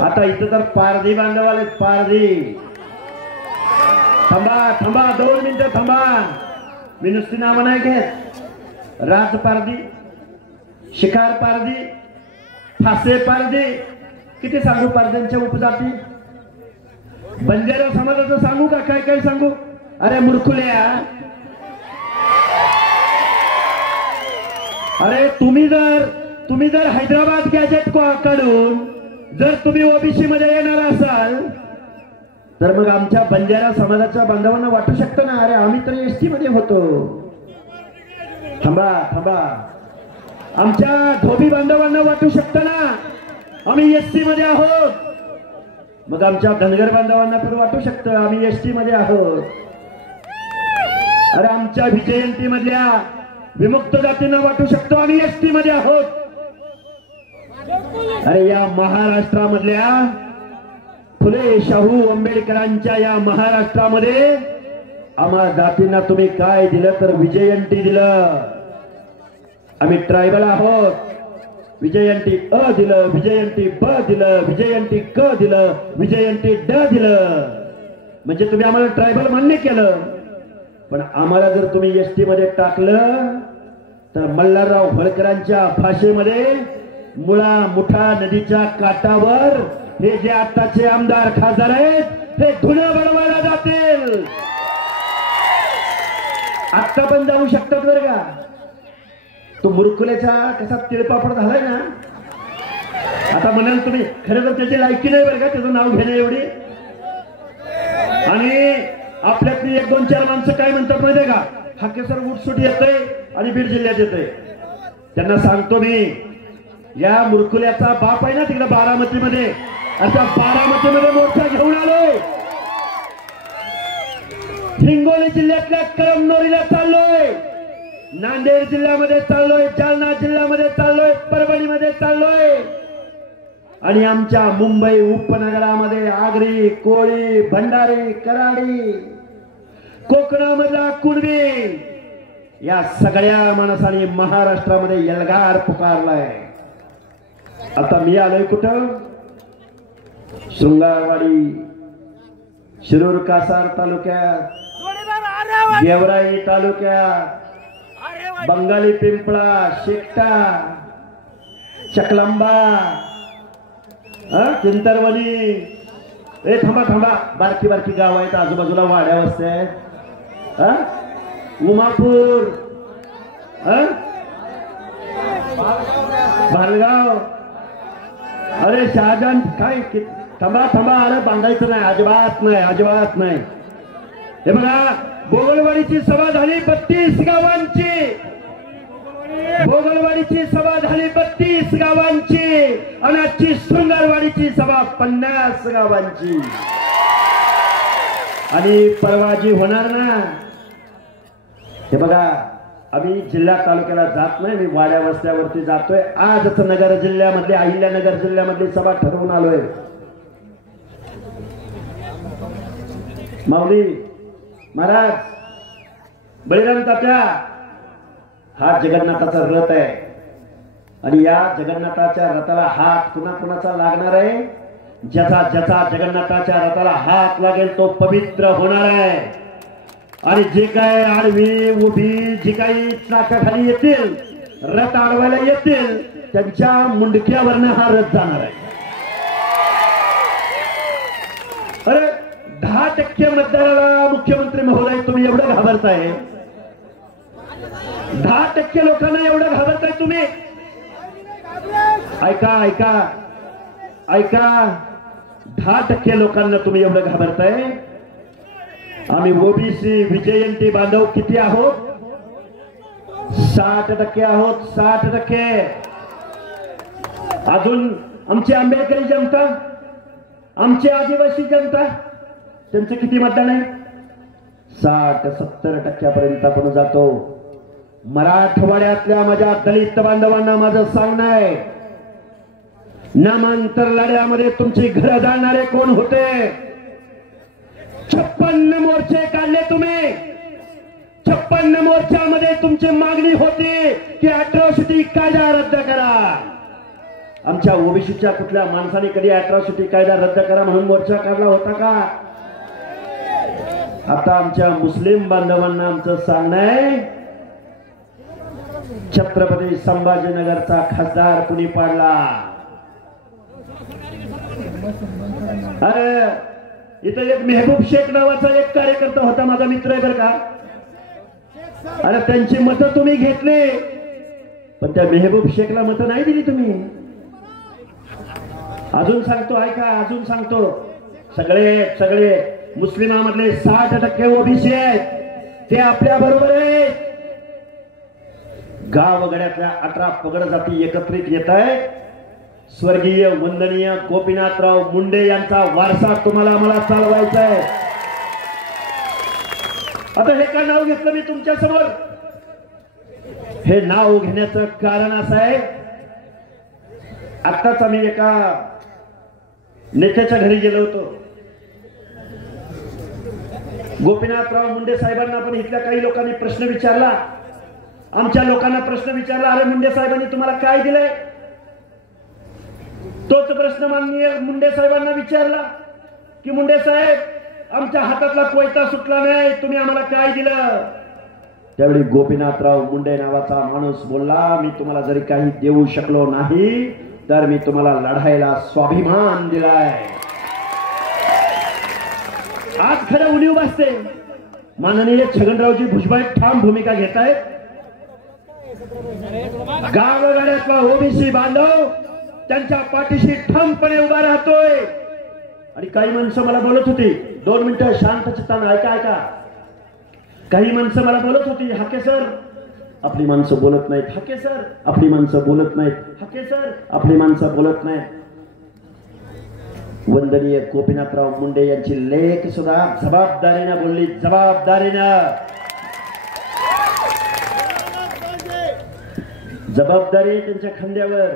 आता इथं तर पारधी बांधव आले. पारधी. थांबा थांबा, 2 मिनिटं थांबा. मी नुसती नावं नाही घेत. राज पारधी, शिकार पारधी, फासे पारधी, किती सांगू पारध्यांच्या उपजाती. बंजारा समाजाचं सांगू का? काय काय सांगू? अरे मूर्खुल्या, अरे तुम्ही जर हैदराबाद गॅजेट काढून जर तुम्ही ओबीसी मध्ये येणार असाल तर मग आमच्या बंजारा समाजाच्या बांधवांना वाटू शकतं ना, अरे आम्ही तर एसटी मध्ये होतो. थांबा थांबा, आमच्या धोबी बांधवांना वाटू शकतं ना आम्ही एसटी मध्ये आहोत. मग आमच्या धनगर बांधवांना पण वाटू शकतं आम्ही एसटी मध्ये आहोत. अरे आमच्या विजयंती मधल्या विमुक्त जातींना वाटू शकतो आम्ही एसटी मध्ये आहोत. अरे या महाराष्ट्रामधल्या फुले शाहू आंबेडकरांच्या या महाराष्ट्रामध्ये आम्हा जातींना तुम्ही काय दिलं तर विजयंती दिलं. आम्ही ट्रायबल आहोत, विजयंती अ दिलं, विजयंती ब दिलं, विजयंती क दिलं, विजयंती ड दिलं. म्हणजे तुम्ही आम्हाला ट्रायबल मान्य केलं. पण आम्हाला जर तुम्ही एसटी मध्ये टाकलं तर मल्हारराव होळकरांच्या भाषेमध्ये मुळा मुठा नदीच्या काठावर हे जे आताचे आमदार खासदार आहेत हे धुणं बनवायला जातील. आत्ता पण जाऊ शकतात बरं का. तो मुरकुल्याचा कसा तिळपापड झालाय ना, आता म्हणाल तुम्ही खरं तर त्याची लायकी नाही बरं का त्याचं नाव घेणे एवढी. आणि आपल्यातली 1-2-4 माणसं काय म्हणतात माहितीये का, हाकेसर उठसूट येतंय आणि बीड जिल्ह्यात येतंय. त्यांना सांगतो मी, या मुरकुल्याचा बाप आहे ना तिकडे बारामतीमध्ये, आता बारामतीमध्ये मोर्चा घेऊन आलोय. हिंगोली जिल्ह्यातल्या कळमनुरीला चाललोय, नांदेड जिल्ह्यामध्ये चाललोय, जालना जिल्ह्यामध्ये चाललोय, परभणीमध्ये चाललोय. आणि आमच्या मुंबई उपनगरामध्ये आगरी, कोळी, भंडारी, कराडी, कोकणामधला कुणबी या सगळ्या माणसांनी महाराष्ट्रामध्ये एल्गार पुकारलाय. आता मी आलोय कुठं, शृंगारवाडी, शिरूर कासार तालुक्यात, गेवराई तालुक्यात, बंगाली पिंपळा, शेकटा, चकलंबा, चिंतरवली. ए थांबा थांबा, बारकी बारकी गाव आहेत आजूबाजूला, वाड्या वस्ती आहेत. उमापूर, भालगाव, अरे शहाजान काय, थांबा थांबा, अरे बांधायचं नाही, अजिबात नाही, अजिबात नाही. हे बघा, भोगलवाडीची सभा झाली 32 गावांची, भोगलवाडीची सभा झाली 32 गावांची, आणि आजची शृंगारवाडीची सभा 50 गावांची. आणि परवाजी होणार ना. हे बघा, आम्ही जिल्हा तालुक्याला जात नाही, मी वाड्या वस्त्यावरती जातोय. आजच नगर जिल्ह्यामधली, अहिल्यानगर जिल्ह्यामधली सभा ठरवून आलोय. माऊली महाराज, बळीराम तात्या, हा जगन्नाथाचा रथ आहे. आणि या जगन्नाथाच्या रथाला हात कुणाकुणाचा लागणार आहे, ज्याचा ज्याचा जगन्नाथाच्या रथाला हात लागेल तो पवित्र होणार आहे. आणि जे काय आडवी उभी जी काही चाकाखाली येतील, रथ अडवायला येतील, त्यांच्या मुंडक्यावरनं हा रथ जाणार आहे. अरे 10% मतदाराला मुख्यमंत्री महोदय तुम्ही एवढं घाबरताय, 10% लोकांना एवढं घाबरताय तुम्ही. ऐका ऐका ऐका, 10% लोकांना तुम्ही एवढं घाबरताय. आम्ही ओबीसी विजयंती बांधव किती आहोत, 60% आहोत, 60%. अजून आमची आंबेडकरी जनता, आमची आदिवासी जनता, त्यांचं किती मतदान आहे, 60-70% पर्यंत आपण जातो. मराठवाड्यातल्या माझ्या दलित बांधवांना माझं सांगणं आहे, नामांतर लढ्यामध्ये तुमची घरं जाणारे कोण होते. 56 मोर्चे काढले तुम्ही, 56 मोर्चामध्ये तुमची मागणी होती की अॅट्रॉसिटी कायदा रद्द करा. आमच्या ओबीसीच्या कुठल्या माणसाने कधी अॅट्रॉसिटी कायदा रद्द करा म्हणून मोर्चा काढला होता का. आता आमच्या मुस्लिम बांधवांना आमचं सांगणं आहे, छत्रपती संभाजीनगरचा खासदार कुणी पाडला. अरे इथं एक मेहबूब शेख नावाचा एक कार्यकर्ता होता, माझा मित्र आहे बरं का. अरे त्यांची मतं तुम्ही घेतली, पण त्या मेहबूब शेखला मतं नाही दिली तुम्ही. अजून सांगतो ऐका, अजून सांगतो, सगळे मुस्लिमांमधले 60% ओबीसी आहेत, ते आपल्या बरोबर आहेत. गावगड्यातल्या 18 पगड जाती एकत्रित येत आहेत. स्वर्गीय वंदनीय गोपीनाथराव मुंडे यांचा वारसा तुम्हाला आम्हाला चालवायचा आहे. आता हे का नाव घेतलं मी तुमच्या समोर? हे नाव घेण्याचं कारण असं आहे, आत्ताच आम्ही एका नेत्याच्या घरी गेलो होतो. गोपीनाथराव मुंडे साहेबांना पण इथल्या काही लोकांनी प्रश्न विचारला, आमच्या लोकांना प्रश्न विचारला, अरे मुंडे साहेबांनी तुम्हाला काय दिलंय? तोच प्रश्न माननीय मुंडे साहेबांना विचारला की मुंडे साहेब, आमच्या हातातला कोयता सुटला नाही, तुम्ही आम्हाला काय दिलं? त्यावेळी गोपीनाथराव मुंडे नावाचा माणूस बोलला, मी तुम्हाला जरी काही देऊ शकलो नाही तर मी तुम्हाला लढायला स्वाभिमान दिलाय. आज खरं उणीव बसते. माननीय छगनरावजी भुजबळ ठाम भूमिका घेत आहेत. गावगाड्यातला ओबीसी बांधव त्यांच्या पाठीशी ठामपणे उभा राहतोय. आणि काही माणसं मला बोलत होती, 2 मिनिटं शांत चित्तानं ऐका. काही माणसं मला बोलत होती, हाके सर आपली माणसं बोलत नाहीत, हाके सर आपली माणसं बोलत नाहीत, हाके सर आपली माणसं बोलत नाहीत. वंदनीय गोपीनाथराव मुंडे यांची लेख सुद्धा जबाबदारीनं बोलली, जबाबदारीनं. जबाबदारी त्यांच्या खांद्यावर.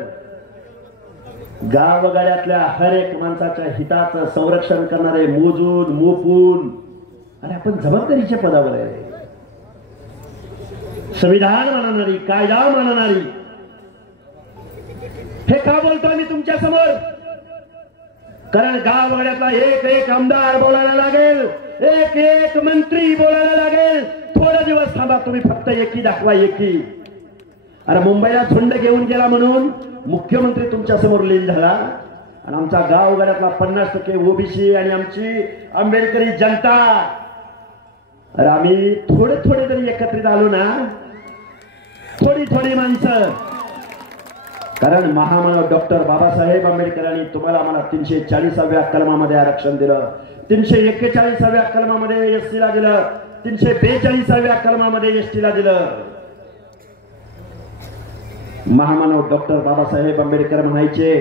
गावगाड्यातल्या हर एक माणसाच्या हिताचं संरक्षण करणारे, मोजून मोपून, अरे आपण जबाबदारीच्या पदावर आहे. संविधान मानणारी, कायदा मानणारी. हे का बोलतोय मी तुमच्या समोर? कारण गावगाड्यातला एक आमदार बोलायला लागेल, एक मंत्री बोलायला लागेल. थोडे दिवस थांबा तुम्ही, फक्त एकी दाखवा, एकी. अरे मुंबईला झुंड घेऊन गेला म्हणून मुख्यमंत्री तुमच्या समोर लीन झाला, आणि आमचा गावगाड्यातला 50% ओबीसी आणि आमची आंबेडकरी जनता, अरे आम्ही थोडे तरी एकत्रित आलो ना, थोडी माणसं. कारण महामानव डॉक्टर बाबासाहेब आंबेडकरांनी तुम्हाला आम्हाला 340व्या कलमामध्ये आरक्षण दिलं, 341व्या कलमामध्ये एसटीला दिलं, 342व्या कलमामध्ये एसटीला दिलं. महामानव डॉक्टर बाबासाहेब आंबेडकर म्हणायचे,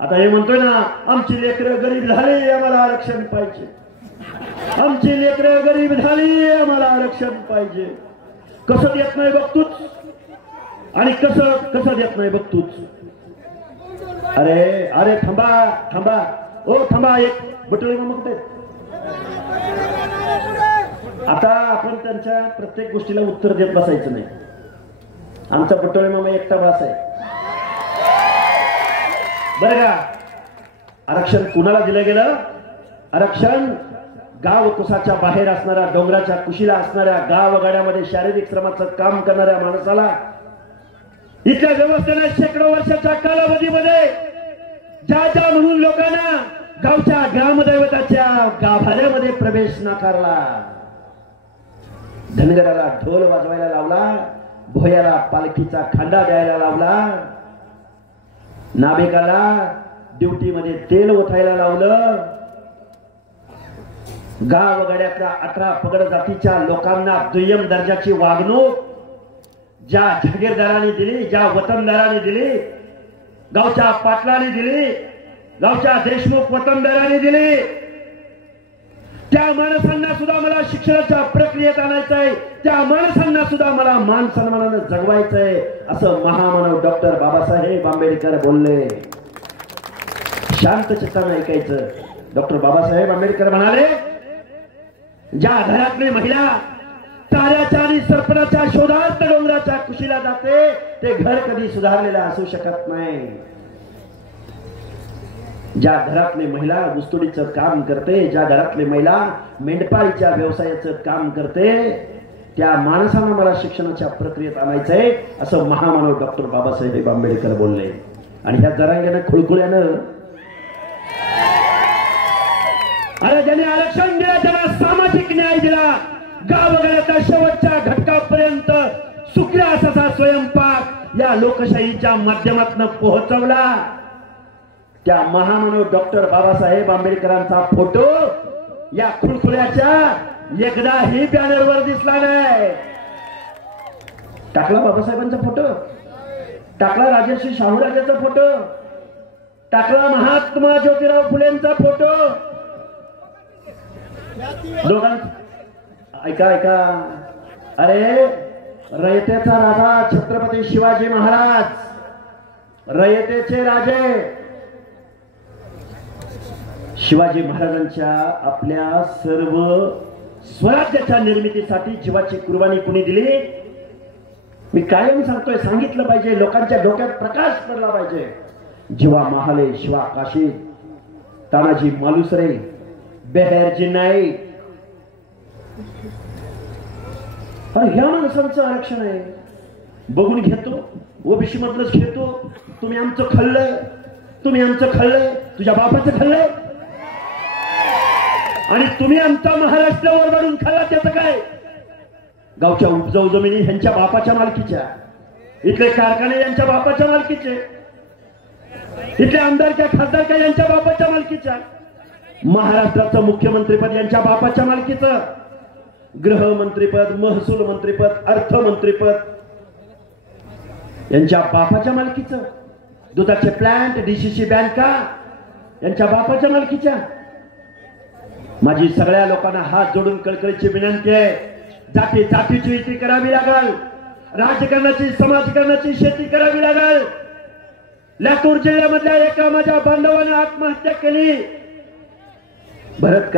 आता हे म्हणतोय ना, आमची लेकरं गरीब झाली आम्हाला आरक्षण पाहिजे, आमची लेकरं गरीब झाली आम्हाला आरक्षण पाहिजे. कसं देत नाही बघतूच, आणि कसं देत नाही बघतूच. अरे थांबा ओ थांबा, एक बटळे मग. आता आपण त्यांच्या प्रत्येक गोष्टीला उत्तर देत बसायचं नाही. आमचा पटोळे मामा एकटा भास आहे बरं का. आरक्षण कुणाला दिलं गेलं? आरक्षण गाव कुसाच्या बाहेर असणाऱ्या, डोंगराच्या कुशीला असणाऱ्या, गावगाड्यामध्ये शारीरिक श्रमाचं काम करणाऱ्या माणसाला, इथल्या व्यवस्थेने शेकडो वर्षाच्या कालावधीमध्ये ज्या म्हणून लोकांना गावच्या ग्रामदैवताच्या गाभाऱ्यामध्ये प्रवेश नाकारला. धनगराला ढोल वाजवायला लावला, भोयाला पालखीचा खांडा द्यायला लावला, नाभिकाला ड्युटीमध्ये तेल ओतायला लावलं. गावगाड्यातल्या 18 पगड जातीच्या लोकांना दुय्यम दर्जाची वागणूक ज्या जागीरदारांनी दिली, ज्या वतनदारांनी दिली, गावच्या पाटलांनी दिली, गावच्या देशमुख वतनदारांनी दिली, त्या माणसांना सुद्धा मला शिक्षणाच्या प्रक्रियेत आणायचं आहे, त्या माणसांना सुद्धा मला मान सन्मानानं जगवायचंय, असं महामानव डॉक्टर बाबासाहेब आंबेडकर बोलले. शांत चित्तानं ऐकायचं. डॉक्टर बाबासाहेब आंबेडकर म्हणाले, ज्या घरातली महिला ताऱ्याच्या आणि सरपणाच्या शोधात डोंगराच्या कुशीला जाते, ते घर कधी सुधारलेलं असू शकत नाही. ज्या घरातली महिला ऊसतोडीचं काम करते, ज्या घरातली महिला मेंढपाळीच्या व्यवसायाचं काम करते, त्या माणसांना मला शिक्षणाच्या प्रक्रियेत आणायचंय, असं महामानव डॉक्टर बाबासाहेब आंबेडकर बोलले. आणि ह्या जरांग्यानं खुळखुळ्यानं, अरे ज्यांनी आरक्षण दिलं त्यांना सामाजिक न्याय दिला, गावगाड्याच्या शेवटच्या घटकापर्यंत सुखी असा स्वयंपाक या लोकशाहीच्या माध्यमातून पोहोचवला. त्या महामानव डॉक्टर बाबासाहेब आंबेडकरांचा फोटो या खुळखुळ्याच्या एकदाही बॅनरवर दिसला नाही. टाकला बाबासाहेबांचा फोटो, टाकला राजर्षी शाहूराजांचा फोटो, टाकला महात्मा ज्योतिराव फुलेंचा फोटो. ऐका ऐका, अरे रयतेचा राजा छत्रपती शिवाजी महाराज, रयतेचे राजे शिवाजी महाराजांच्या आपल्या सर्व स्वराज्याच्या निर्मितीसाठी जीवाची कुर्बानी कुणी दिली? मी कायम सांगतोय, सांगितलं पाहिजे, लोकांच्या डोक्यात प्रकाश पडला पाहिजे. जीवा महाले, शिवा काशी, तानाजी मालुसरे, बेहेरजी नाईक. अरे ह्या माणसांचं आरक्षण आहे, बघून घेतो, ओबीसी मधलंच घेतो. तुम्ही आमचं खाल्लंय, तुम्ही आमचं खाल्लंय, तुझ्या बापाचं खाल्लंय, आणि तुम्ही आमचा महाराष्ट्र ओरबाडून खाल्ला. त्याचं काय? गावच्या उपजाऊ जमिनी ह्यांच्या बापाच्या मालकीच्या, इथले कारखाने यांच्या बापाच्या मालकीचे, इथले आमदारच्या खासदारच्या यांच्या बापाच्या मालकीच्या, महाराष्ट्राचं मुख्यमंत्रीपद यांच्या बापाच्या मालकीचं, गृहमंत्रीपद, महसूल मंत्रीपद, अर्थमंत्रीपद यांच्या बापाच्या मालकीचं, दुधाचे प्लांट, डीसीसी बँका यांच्या बापाच्या मालकीच्या. माझी सगळ्या लोकांना हात जोडून कळकळीची विनंती आहे, जाती जातीची युती करावी लागल, राजकारणाची, समाजकारणाची शेती करावी लागल. लातूर जिल्ह्यामधल्या एका माझ्या बांधवाने आत्महत्या केली. भरत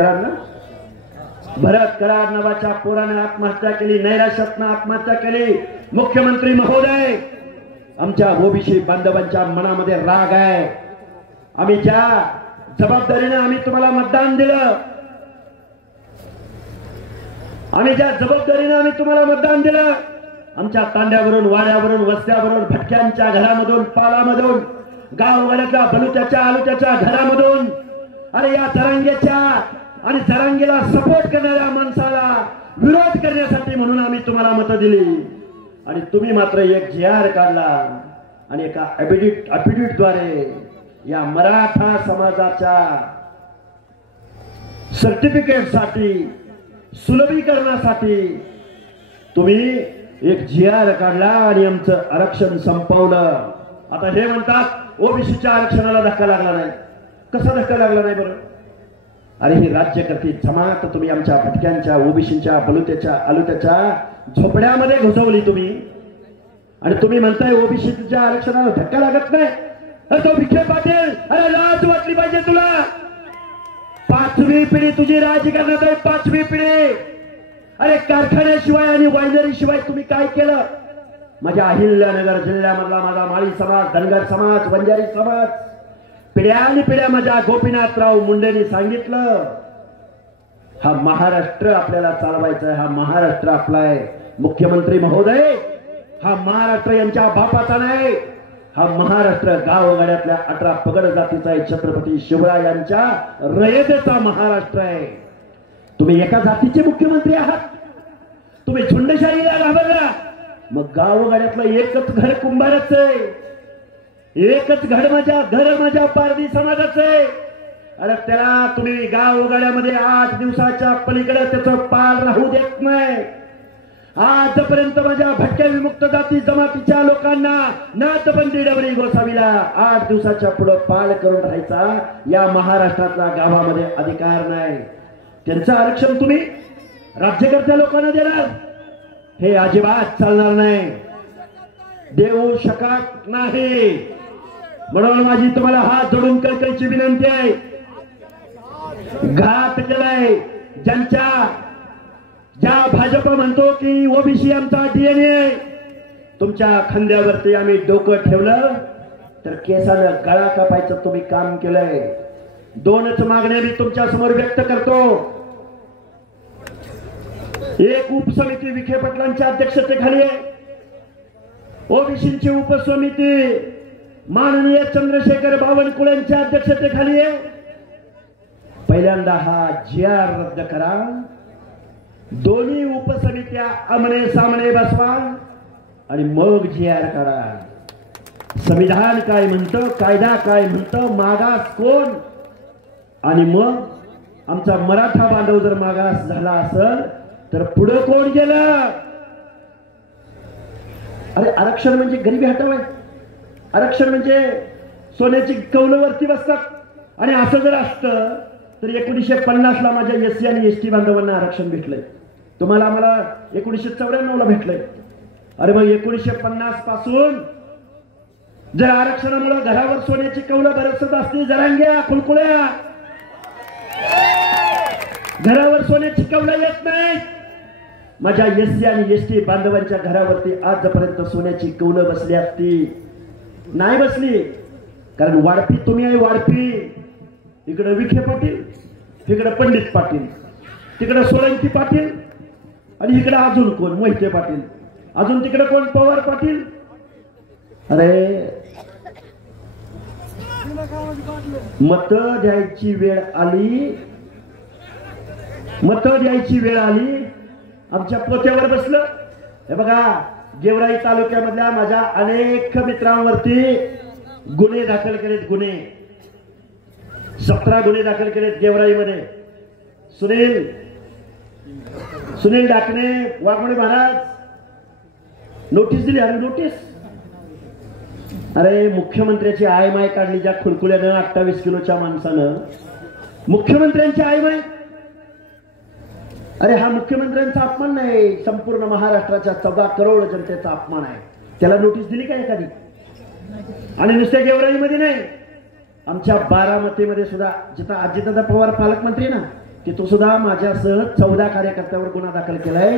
करार नावाच्या पोराने आत्महत्या केली, नैराश्यातनं आत्महत्या केली. मुख्यमंत्री महोदय, आमच्या ओबीसी बांधवांच्या मनामध्ये राग आहे. आम्ही ज्या जबाबदारीने आम्ही तुम्हाला मतदान दिलं, तुम्हाला मतदान दिलं, आमच्या तांड्यावरून, वाड्यावरून, वस्त्यावरून, भटक्यांच्या घरामधून, पालामधून, गाववाड्यातल्या बलुत्याच्या आलुत्याच्या घरामधून, अरे या जरांगेच्या आणि जरांगेला सपोर्ट करणाऱ्या माणसाला विरोध करण्यासाठी म्हणून आम्ही तुम्हाला मतं दिली. आणि तुम्ही मात्र एक GR काढला आणि एका ॲफिडेव्हिटद्वारे या मराठा समाजाच्या सर्टिफिकेटसाठी, सुलभीकरणासाठी तुम्ही एक GR काढला आणि आमचं आरक्षण संपवलं. आता हे म्हणतात ओबीसीच्या आरक्षणाला धक्का लागला नाही. कसा धक्का लागला नाही बरं? अरे ही राज्यकर्ती जमात तुम्ही आमच्या भटक्यांच्या, ओबीसीच्या, बलुत्याच्या, आलुत्याच्या झोपड्यामध्ये घुसवली तुम्ही, आणि तुम्ही म्हणताय ओबीसीच्या आरक्षणाला धक्का लागत नाही. अरे तो विखे पाटील, अरे लाज वाटली पाहिजे तुला. 5वी पिढी तुझी राजकारणात आहे, 5वी पिढी. अरे कारखान्याशिवाय आणि वायनरी शिवाय तुम्ही काय केलं? माझ्या अहिल्यानगर जिल्ह्यामधला माझा माळी समाज, धनगर समाज, वंजारी समाज पिढ्या आणि पिढ्या माझ्या गोपीनाथराव मुंडेंनी सांगितलं, हा महाराष्ट्र आपल्याला चालवायचा आहे, हा महाराष्ट्र आपला आहे. मुख्यमंत्री महोदय, हा महाराष्ट्र यांच्या बापाचा नाही, हा महाराष्ट्र गावगाड्यातल्या 18 पगड जातीचा आहे, छत्रपती शिवरायांच्या रयतेचा महाराष्ट्र आहे. तुम्ही एका जातीचे मुख्यमंत्री आहात, तुम्ही झुंडशाहीला घाबरला. मग गावगाड्यातलं एकच घर कुंभाराचं आहे, एकच घर माझ्या पारधी समाजाचं आहे. अरे त्याला तुम्ही गावगाड्यामध्ये 8 दिवसाच्या पलीकडे त्याचं पाल राहू देत नाही. आजपर्यंत माझ्या भटक्या विमुक्त जाती जमातीच्या लोकांना नाथपंथी डबरी गोसावीला 8 दिवसाच्या पुढे पाल करून राहायचा या महाराष्ट्रातल्या गावामध्ये अधिकार नाही. त्यांचं आरक्षण तुम्ही राज्यकर्त्या लोकांना देणार, हे अजिबात चालणार नाही, देऊ शकत नाही. म्हणून माझी तुम्हाला हात जोडून कळकळीची विनंती आहे. घात केलाय ज्या भाजप म्हणतो की ओबीसी आमचा DNA, तुमच्या खांद्यावरती आम्ही डोकं ठेवलं तर केसानं गळा कापायचं तुम्ही काम केलंय. 2च मागण्या मी तुमच्या समोर व्यक्त करतो. एक उपसमिती विखे पाटलांच्या अध्यक्षतेखाली आहे, ओबीसीची उपसमिती माननीय चंद्रशेखर बावनकुळेंच्या अध्यक्षतेखाली आहे. पहिल्यांदा हा GR रद्द करा, दोन्ही उपसमित्या आमने सामने बसवा आणि मग GR काढा. संविधान काय म्हणतं, कायदा काय म्हणतं, मागास कोण, आणि मग आमचा मराठा बांधव जर मागास झाला असेल तर पुढे कोण गेलं. अरे आरक्षण म्हणजे गरिबी हटवाय, आरक्षण म्हणजे सोन्याची कौलं वरती बसतात. आणि असं जर असतं तर 1950 ला माझ्या SC आणि ST बांधवांना आरक्षण भेटलंय, तुम्हाला आम्हाला 1994 ला भेटलंय. अरे मग 1950 पासून जर आरक्षणामुळे घरावर सोन्याची कौलं बरसत असती, जरांग्या खुळकुळ्या, घरावर सोन्याची कौलं येत नाही. माझ्या SC आणि ST बांधवांच्या घरावरती आजपर्यंत सोन्याची कौलं बसली असती, नाही बसली. कारण वाढपी तुम्ही आहे, वाढपी. इकडे विखे पाटील, इकडे पंडित पाटील, तिकडे सोळंकी पाटील, आणि इकडे अजून कोण, मोहिते पाटील, अजून तिकडे कोण, पवार पाटील. अरे मत द्यायची वेळ आली, मत द्यायची वेळ आली, आमच्या पोत्यावर बसलं. हे बघा, गेवराई तालुक्यामधल्या माझ्या अनेक मित्रांवरती गुन्हे दाखल केलेत, गुन्हे 17 गुन्हे दाखल केलेत गेवराईमध्ये. सुनील डाकणे, वाघमोडे महाराज नोटीस दिली. आणि नोटीस, अरे मुख्यमंत्र्याची आयमाय काढली ज्या खुळकुल्यानं, 28 किलोच्या माणसानं मुख्यमंत्र्यांची आयमाय. अरे हा मुख्यमंत्र्यांचा अपमान नाही, संपूर्ण महाराष्ट्राच्या 14 करोड जनतेचा अपमान आहे. त्याला नोटीस दिली का एखादी? आणि नुसत्या गेवराईमध्ये नाही, आमच्या बारामतीमध्ये सुद्धा, जिथं अजितदादा पवार पालकमंत्री ना, तिथं सुद्धा माझ्यासह 14 कार्यकर्त्यावर गुन्हा दाखल केलाय.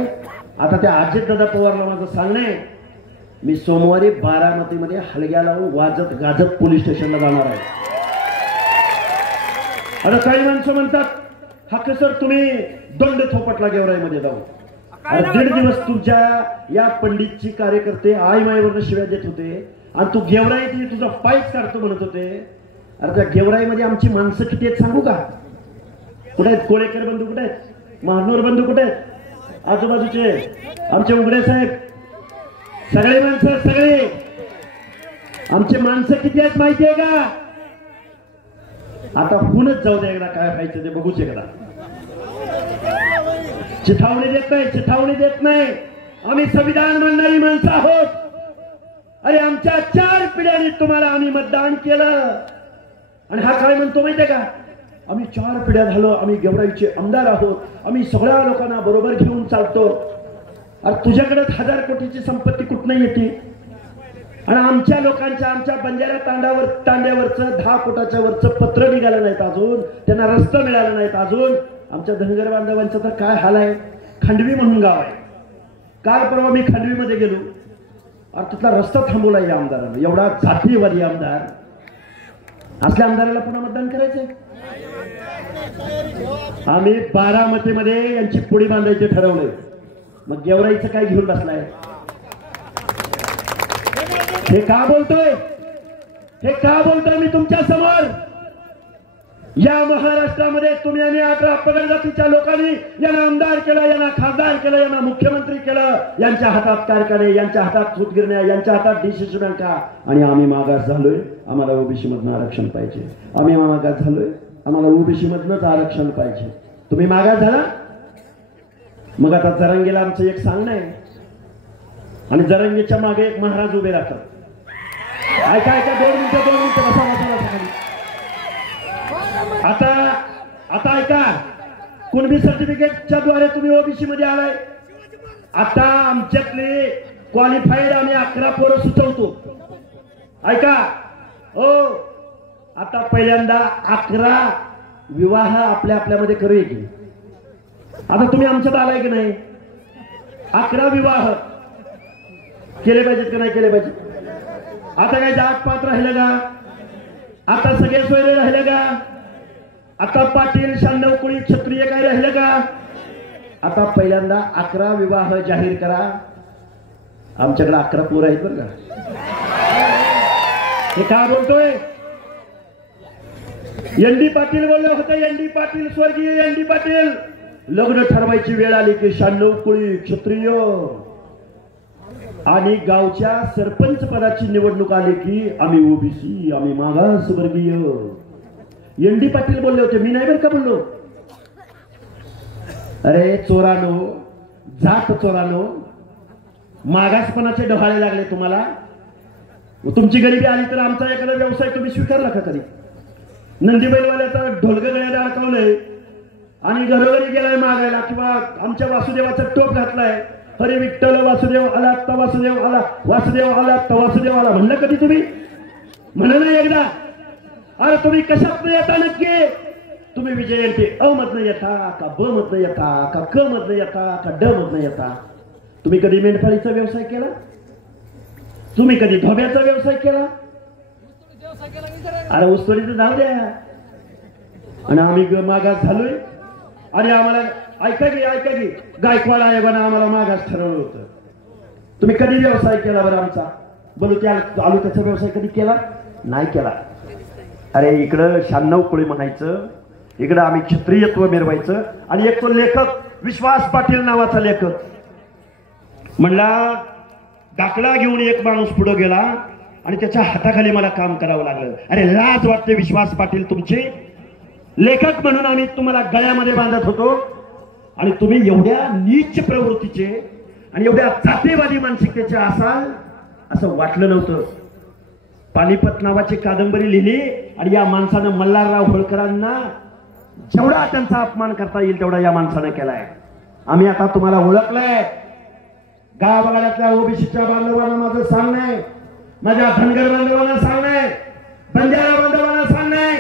आता त्या अजितदादा पवारला माझं सांगणं आहे, मी सोमवारी बारामतीमध्ये हलग्या लावून वाजत गाजत पोलीस स्टेशनला जाणार आहे. आता काही माणसं म्हणतात, हक्क सर तुम्ही दंड थोपटला गेवराईमध्ये जाऊन. 1.5 दिवस तुमच्या या पंडितची कार्यकर्ते आई माईवरनं शिव्या देत होते, आणि तू गेवराईत तुझा पायच काढतो म्हणत होते. अरे त्या गेवराईमध्ये आमची माणसं किती आहेत सांगू का? कुठे आहेत कोळेकर बंधू, कुठे आहेत महानोर बंधू, कुठे आहेत आजूबाजूचे आमचे उघडे साहेब, सगळे माणसं, सगळे आमचे माणसं किती आहेत माहिती आहे का? आता हुनच जाऊ दे, एकदा काय व्हायचं ते बघूच. एकदा चिथावणी देत नाही, चिथावणी देत नाही. आम्ही संविधान मानणारी माणसं आहोत. अरे आमच्या 4 पिढ्यांनी तुम्हाला आम्ही मतदान केलं, आणि हा काय म्हणतो माहितीये का? आम्ही 4 पिढ्या झालो, आम्ही गेवराईचे आमदार आहोत, आम्ही सगळ्या लोकांना बरोबर घेऊन चालतो. अरे तुझ्याकडे 1000 कोटीची संपत्ती कुठनं येते? आणि आमच्या लोकांच्या, आमच्या बंजारा तांड्यावरचं 10 फुटाच्या वरचं पत्र निघालं नाहीत अजून, त्यांना रस्ता मिळाला नाहीत अजून. आमच्या धनगर बांधवांचा तर काय हाल आहे. खंडवी म्हणून गाव आहे, काल परवा मी खंडवीमध्ये गेलो, अरे तिथला रस्ता थांबवला या आमदारानं. एवढा जातीयवादी आमदार, असल्या आमदाराला पुन्हा मतदान करायचंय? आम्ही बारामतीमध्ये यांची पुडी बांधायचे ठरवलंय. मग गेवराईचं काय घेऊन बसलाय? हे का बोलतोय, हे का बोलतोय मी तुमच्या समोर? या महाराष्ट्रामध्ये तुम्ही आणि 18 पगड जातीच्या लोकांनी यांना आमदार केलं, यांना खासदार केलं, यांना मुख्यमंत्री केलं. यांच्या हातात कारखाने, यांच्या हातात सूतगिरण्या, यांच्या हातात DCC बँका. आणि आम्ही मागास झालोय, आम्हाला ओबीसी मधनं आरक्षण पाहिजे. आम्ही मागास झालोय, आम्हाला ओबीसी मधनंच आरक्षण पाहिजे. तुम्ही मागास झाला, मग आता जरांगेला आमचं एक सांगणं आहे, आणि जरांगेच्या मागे एक महाराज उभे राहतात. ऐका ऐका, 2 मिनिटं बसा बसा बसा. आता ऐका, कुणबी सर्टिफिकेटच्या द्वारे तुम्ही ओबीसी मध्ये आलाय. आता आमच्यातले क्वालिफाईड आम्ही 11 पोरं सुचवतो. ऐका हो, आता पहिल्यांदा 11 विवाह आपल्यामध्ये करूया की. आता तुम्ही आमच्यात आलाय की नाही? 11 विवाह केले पाहिजेत का नाही केले पाहिजे? आता काय जात पात राहिलं का? आता सगळे सोयरे राहिले का? आता पाटील, शांडव, कुळी, क्षत्रिय काय राहिलं का? आता पहिल्यांदा 11 विवाह जाहीर करा. आमच्याकडे 11 पोरं आहेत बरं का. हे का बोलतोय? एन.डी. पाटील बोलले होते, एन.डी. पाटील, स्वर्गीय एन.डी. पाटील, लग्न ठरवायची वेळ आली की 96 कुळी क्षत्रिय आणि गावच्या सरपंच पदाची निवडणूक आली की आम्ही ओबीसी, आम्ही मागासवर्गीय. एन.डी. पाटील बोलले होते, मी नाही बरं का बोललो. अरे चोरानो, जात चोरानो, मागासपणाचे डोहाळे लागले तुम्हाला. तुमची गरिबी आली तर आमचा एखादा व्यवसाय तुम्ही स्वीकारला का कधी? नंदीबैलवाल्याचा ढोलक गळ्यात अडकवलंय आणि घरोघरी गेलाय मागायला, किंवा आमच्या वासुदेवाचा टोप घातलाय, हरे विठ्ठल वासुदेव आला तर वासुदेव आला, वासुदेव आला तर वासुदेव आला. म्हणलं कधी तुम्ही? म्हणलं नाही एकदा? अरे तुम्ही कशात येता नक्की? तुम्ही विजयंती अ मधनं येता का, ब मधनं येता का, क मधनं येता का, ड मधनं येता? तुम्ही कधी मेंढपाळीचा व्यवसाय केला? तुम्ही कधी धोब्याचा व्यवसाय केला? अरे ऊसतोडीचं नाव द्या. आणि आम्ही मागास झालोय आणि आम्हाला ऐका की गायकवाड आयोगानं आम्हाला मागास ठरवलं होतं. तुम्ही कधी व्यवसाय केला बरं आमचा? बोलू त्या तालुक्याचा व्यवसाय कधी केला? नाही केला. अरे इकडं 96 कुळी म्हणायचं, इकडं आम्ही क्षत्रियत्व मिरवायचं. आणि एक तो लेखक विश्वास पाटील नावाचा लेखक म्हणला, दाखला घेऊन एक माणूस पुढे गेला आणि त्याच्या हाताखाली मला काम करावं लागलं. अरे लाज वाटते विश्वास पाटील तुमचे? लेखक म्हणून आम्ही तुम्हाला गळ्यामध्ये बांधत होतो आणि तुम्ही एवढ्या नीच प्रवृत्तीचे आणि एवढ्या जातीवादी मानसिकतेचे असाल असं वाटलं नव्हतं. पानिपत नावाची कादंबरी लिहिली आणि या माणसानं मल्हारराव होळकरांना जेवढा त्यांचा अपमान करता येईल तेवढा या माणसानं केलाय. आम्ही आता तुम्हाला ओळखलंय. गावागाड्यातल्या ओबीसीच्या बांधवांना माझं सांगणं, माझ्या धनगर बांधवांना सांगणं, बंजारा बांधवांना सांगणं,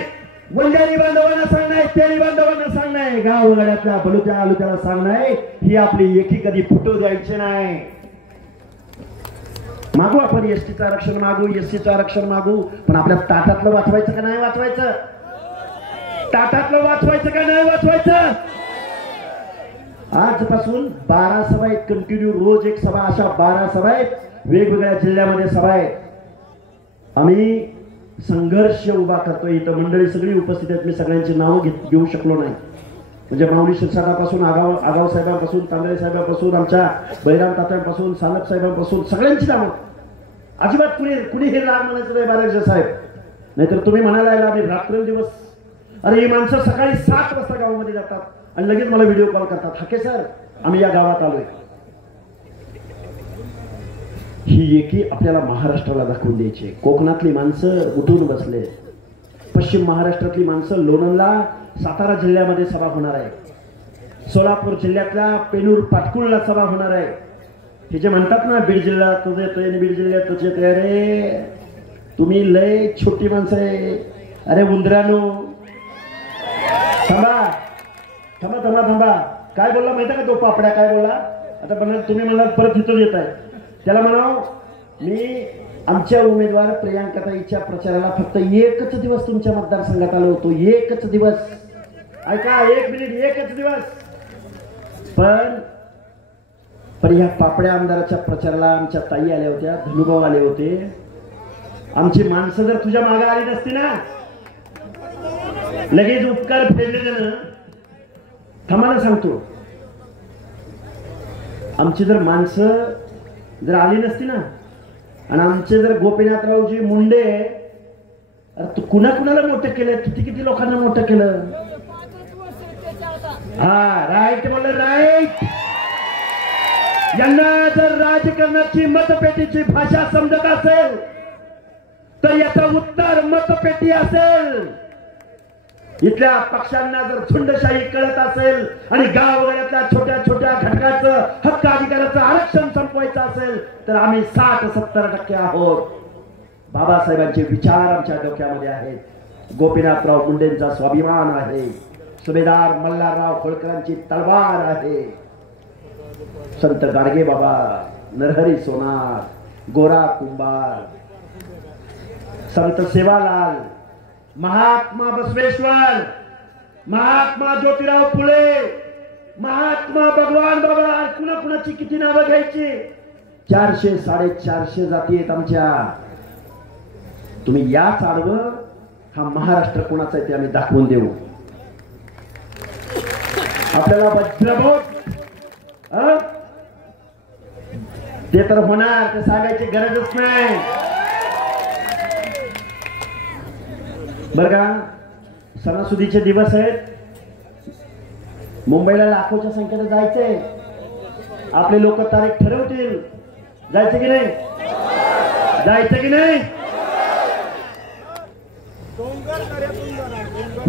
वंजारी बांधवांना सांगणं, तेली बांधवांना सांगणं, गावगाड्यातल्या बलुत्या आलुत्याला सांगणं, ही आपली एकी कधी फुटू द्यायची नाही. मागू आपण एसटीचं आरक्षण मागू, एससीचं आरक्षण मागू, पण आपल्या ताटातलं वाचवायचं का नाही वाचवायचं? ताटातलं वाचवायचं का नाही वाचवायचं? आजपासून 12 सभा आहेत कंटिन्यू, रोज एक सभा, अशा 12 सभा आहेत, वेगवेगळ्या जिल्ह्यामध्ये सभा आहेत. आम्ही संघर्ष उभा करतोय. इथं मंडळी सगळी उपस्थित आहेत. मी सगळ्यांची नावं घेऊ शकलो नाही. म्हणजे माऊली शिरसाटापासून आगाव साहेबांपासून, तांदळे साहेबांपासून, आमच्या बैराम तात्यांपासून, सानप साहेबांपासून सगळ्यांची नावं. अजिबात कुणी हे राग म्हणायचं नाही बाराजी साहेब, नाहीतर तुम्ही म्हणायला आम्ही रात्रंदिवस. अरे ही माणसं सकाळी 7 वाजता गावामध्ये जातात आणि लगेच मला व्हिडिओ कॉल करतात, हाके सर आम्ही या गावात आलोय. ही एकी आपल्याला महाराष्ट्राला दाखवून द्यायची. कोकणातली माणसं उठून बसले, पश्चिम महाराष्ट्रातली माणसं लोणंदला, सातारा जिल्ह्यामध्ये सभा होणार आहे, सोलापूर जिल्ह्यातल्या पेनूर पाटकुळला सभा होणार आहे. हे जे म्हणतात ना बीड जिल्हा तुझे येतोय आणि बीड जिल्ह्यात तुझे येतोय, अरे तुम्ही लय छोटी माणसं आहे. अरे उंदरानो थांबा थांबा थांबा थांबा. काय बोलला माहिती का तो पापड्या? काय बोला आता? पण तुम्ही मला परत इथं येत आहे. त्याला म्हणाव, मी आमच्या उमेदवार प्रियांकाताईच्या प्रचाराला फक्त 1च दिवस तुमच्या मतदारसंघात आलो होतो. 1च दिवस. ऐका, 1 मिनिट, 1च दिवस. पण ह्या पापड्या आमदाराच्या प्रचाराला आमच्या ताई आल्या होत्या, धनुभाऊ आले होते. आमची माणसं जर तुझ्या मागे आली नसती ना, लगेच उपकार फेडले ना. थांबाला सांगतो, आमची जर माणसं जर आली नसती ना आणि आमचे जर गोपीनाथरावजी मुंडे, तू कुणाला मोठं केलं, किती लोकांना मोठं केलं. हा राईट बोल, राईट. यांना जर राजकारणाची मतपेटीची भाषा समजत असेल तर याचा उत्तर मतपेटी असेल. इथल्या पक्षांना जर झुंडशाही कळत असेल आणि गावगाड्यातल्या छोट्या छोट्या घटकाचं हक्क अधिकाराचं आरक्षण संपवायचं असेल तर आम्ही 60-70% आहोत. बाबासाहेबांचे विचार आमच्या डोक्यामध्ये आहेत. गोपीनाथराव मुंडेंचा स्वाभिमान आहे. सुभेदार मल्हारराव होळकरांची तलवार आहे. संत गाडगे बाबा, नरहरी सोनार, गोरा कुंभार, संत सेवालाल, महात्मा बसवेश्वर, महात्मा ज्योतिराव फुले, महात्मा भगवान बाबा, कुणाची किती नावं घ्यायची. 400-450 जाती आहेत आमच्या. तुम्ही याच आडवं हा महाराष्ट्र कोणाचा आहे ते आम्ही दाखवून देऊ. आपल्याला वज्रबोध ते तर होणार, ते सांगायची गरजच नाही. बर का, सणासुदीचे दिवस आहेत. मुंबईला लाखोच्या संख्येने जायचंय. आपले लोक तारीख ठरवतील. जायचं की नाही? जायचं की नाही?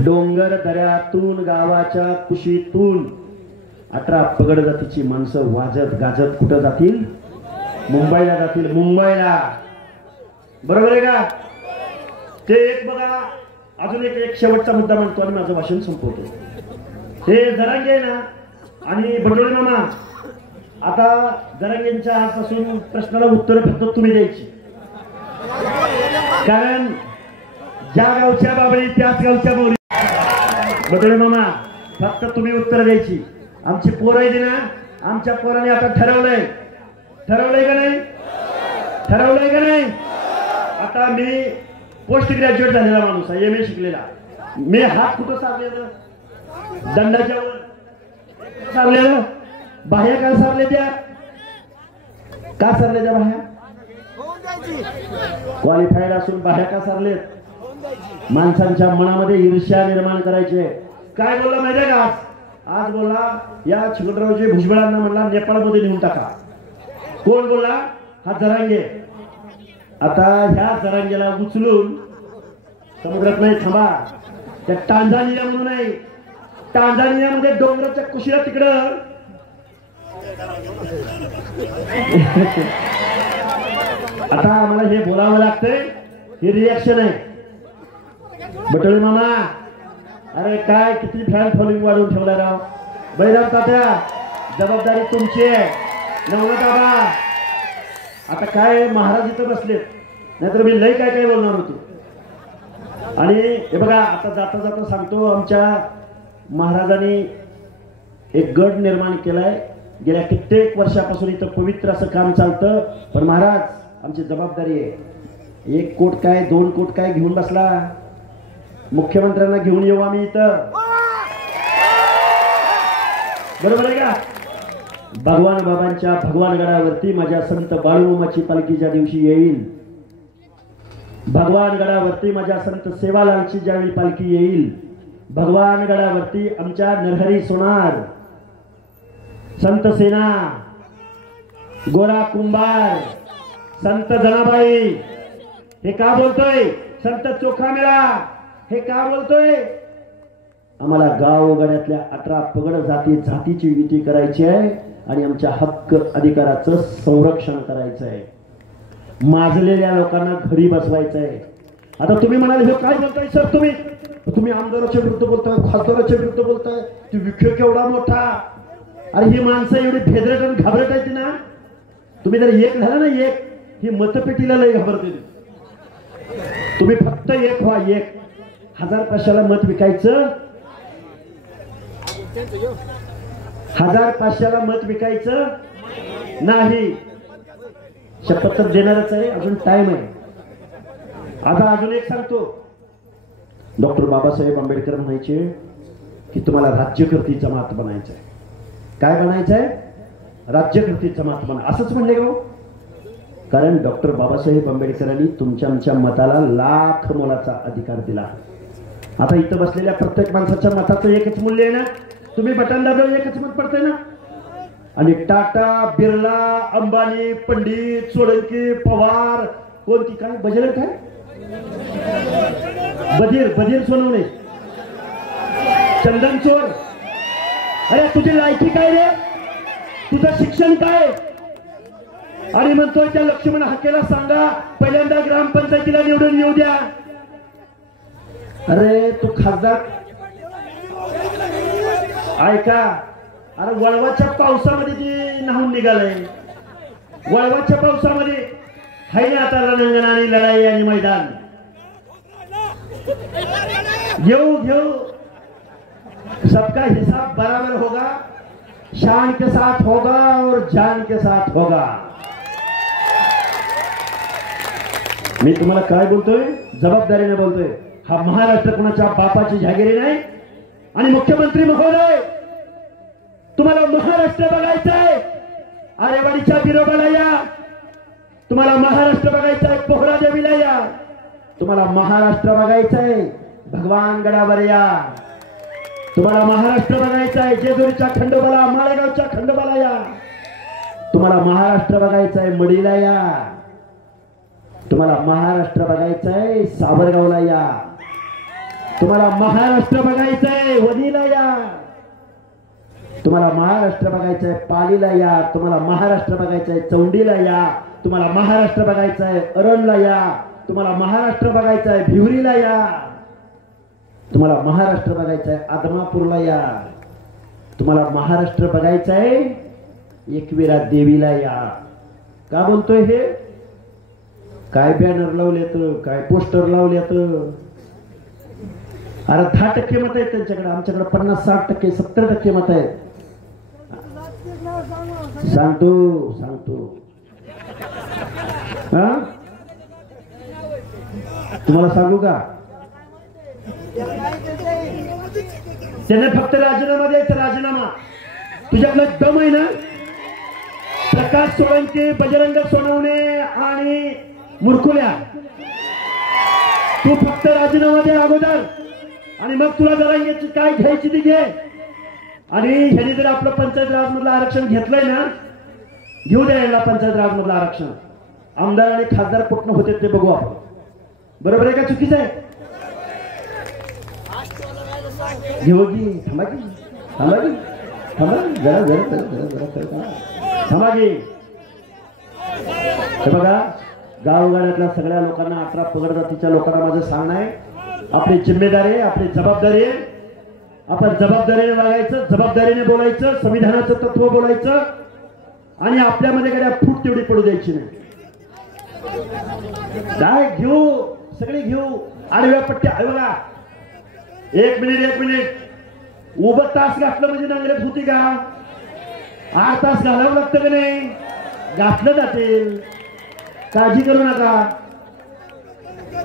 डोंगर दऱ्यातून गावाच्या कुशीतून 18 पगड जातीची माणसं वाजत गाजत कुठं जातील? मुंबईला जातील. मुंबईला, बरोबर आहे का? ते एक बघा, अजून एक शेवटचा मुद्दा म्हणतो आणि माझं भाषण संपवतो. हे जरांगे ना आणि बडोळे मामा, आता जरांगेंच्या आजपासून प्रश्नाला उत्तर फक्त तुम्ही द्यायची. कारण ज्या गावच्या बाबळी त्याच गावच्या बोली. बडोळे मामा, फक्त तुम्ही उत्तर द्यायची. आमची पोरं आहे ना, आमच्या पोराने आता ठरवलंय का नाही? ठरवलंय का नाही? आता मी पोस्ट ग्रॅज्युएट झालेला माणूस आहे, MA शिकलेला. मी हात कुठं सारलेलं? दंडाच्या वर सारलेलं. बाह्या का सारले त्या? का सारले त्या बाह्या? क्वालिफाईड असून बाह्या का सारलेत? माणसांच्या मनामध्ये ईर्ष्या निर्माण करायचे. काय बोलला माहिती आहे का? आज बोलला या चिमणरावजी भुजबळांना म्हणला नेपाळमध्ये नेऊन टाका. कोण बोलला? हा जरांगे. आता ह्या जरांगेला उचलून समुद्रात नाही, थांबा, त्या टांझानिया म्हणून आहे, टांझानियामध्ये डोंगराच्या कुशीला तिकडं आता आम्हाला हे बोलावं लागतंय. हे रिॲक्शन आहे. बटोळे मामा, अरे काय किती फॅन फॉलोइंग वाढवून ठेवला राव. बैराव तात्या, जबाबदारी तुमची आहे. नवनाथाबा, आता काय महाराज इथं बसलेत, नाहीतर मी लय काय काय बोलणार होतो. आणि हे बघा, आता जाता जाता सांगतो, आमच्या महाराजांनी एक गड निर्माण केलाय. गेल्या कित्येक वर्षापासून इथं पवित्र असं काम चालतं. पण महाराज, आमची जबाबदारी आहे. 1 कोट काय 2 कोट काय घेऊन बसला? मुख्यमंत्र्यांना घेऊन येऊ आम्ही इथं, बरोबर आहे का? भगवान बाबांच्या भगवानगडावरती माझ्या संत बाळूमामाची पालखी ज्या दिवशी येईल, भगवानगडावरती माझ्या संत सेवालालची ज्यावेळी पालखी येईल, भगवानगडावरती आमच्या नरहरी सोनार, संत सेना, गोरा कुंभार, संत जनाबाई, हे का बोलतोय? संत चोखा मेळा, हे का बोलतोय? आम्हाला गावगाड्यातल्या 18 पगड जातीची युती करायची आहे आणि आमच्या हक्क अधिकाराचं संरक्षण करायचं आहे. माजलेल्या लोकांना घरी बसवायचं आहे. आता तुम्ही म्हणाले हे काय बोलताय सर, तुम्ही आमदाराच्या विरुद्ध बोलताय, खासदाराच्या विरुद्ध बोलताय, ती विखे केवढा मोठा. अरे ही माणसं एवढी भेदरट आणि घाबरट आहेत ना. तुम्ही जर एक झाला ना, एक, ही मतपेटीला लय घाबरते. तुम्ही फक्त एक व्हा, 1,000-500ला मत विकायचं, 1,000-500ला मत विकायचं नाही. शपथ तर देणारच आहे, अजून टाइम आहे. आता अजून एक सांगतो, डॉक्टर बाबासाहेब आंबेडकर म्हणायचे की तुम्हाला राज्यकर्ती जमात बनायचंय. काय बनायचंय? राज्यकर्ती जमात बना, असंच म्हणले का? कारण डॉक्टर बाबासाहेब आंबेडकरांनी तुमच्या आमच्या मताला लाख मोलाचा अधिकार दिला. आता इथं बसलेल्या प्रत्येक माणसाच्या मताचं एकच मूल्य आहे ना. तुम्ही बटन दाबलं एकच मत पडतंय ना. आणि टाटा, बिर्ला, अंबानी, पंडित, सोळंकी, पवार, कोणती काय बजेल काय, बधीर सोनवणे, चंदनचोर. अरे तुझी लायकी काय रे? तुझं शिक्षण काय? आणि म्हणतोय त्या लक्ष्मण हाकेला सांगा पहिल्यांदा ग्रामपंचायतीला निवडून येऊ द्या. अरे तू खासदार ऐका. अरे वळवाच्या पावसामध्ये ती न्हाऊन निघालंय. वळवाच्या पावसामध्ये हाय ना आता रणांगण आणि लढाई आणि मैदान. घेऊ सबका हिसाब बराबर होगा, शान के साथ होगा और जान के साथ होगा. मी तुम्हाला काय बोलतोय? जबाबदारीने बोलतोय. हा महाराष्ट्र कोणाच्या बापाची जहागिरी नाही. आणि मुख्यमंत्री महोदय, तुम्हाला महाराष्ट्र बघायचंय, आरेवाडीच्या बिरोबाला या. तुम्हाला महाराष्ट्र बघायचंय, पोहरा देवीला या. तुम्हाला महाराष्ट्र बघायचंय, भगवान गडावर या. तुम्हाला महाराष्ट्र बघायचंय, जेजुरीच्या खंडोबाला, माळेगावच्या खंडोबाला या. तुम्हाला महाराष्ट्र बघायचंय, मडीला या. तुम्हाला महाराष्ट्र बघायचंय, सावरगावला या. तुम्हाला महाराष्ट्र बघायचंय, वणीला या. तुम्हाला महाराष्ट्र बघायचंय, पालीला या. तुम्हाला महाराष्ट्र बघायचंय, चौंडीला या. तुम्हाला महाराष्ट्र बघायचंय, अरणला या. तुम्हाला महाराष्ट्र बघायचंय, भिवरीला या. तुम्हाला महाराष्ट्र बघायचंय, आदमापूरला या. तुम्हाला महाराष्ट्र बघायचंय, एकविरा देवीला या. का बोलतोय हे? काय बॅनर लावलेत, काय पोस्टर लावलेत. अरे 10% मत आहेत त्यांच्याकडे, आमच्याकडे 50-60%, 70% मत आहेत. सांगतो हा, तुम्हाला सांगू का? त्याने फक्त राजीनामा द्यायचा, राजीनामा. तुझ्यातला दम आहे ना? प्रकाश सोळंके, बजरंग सोनवणे आणि मुरकुल्या, तू फक्त राजीनामा दे अगोदर, आणि मग तुला जरांगेची काय घ्यायची ती घे. आणि ह्याने जर आपलं पंचायत राज मधलं आरक्षण घेतलंय ना, घेऊ द्या याला पंचायत राज मधलं आरक्षण. आमदार आणि खासदार कुठनं होते ते बघू आपण. बरोबर आहे का चुकीचं आहे? घेऊ की थांबा की हे बघा, गावगाड्यातल्या सगळ्या लोकांना, 18 पगड जातीच्या लोकांना माझं सांगणं आहे, आपली जिम्मेदारी आहे, आपली जबाबदारी आहे. आपण जबाबदारीने वागायचं, जबाबदारीने बोलायचं, संविधानाचं तत्व बोलायचं, आणि आपल्यामध्ये गड्या फूट तेवढी पडू द्यायची नाही. काय घेऊ, सगळी घेऊ आडव्या पट्ट्या. बघा, एक मिनिट, उभं तास घातलं म्हणजे नांगरत होती का? 8 तास घालावं लागतं का नाही? घातलं जातील, काळजी करू नका.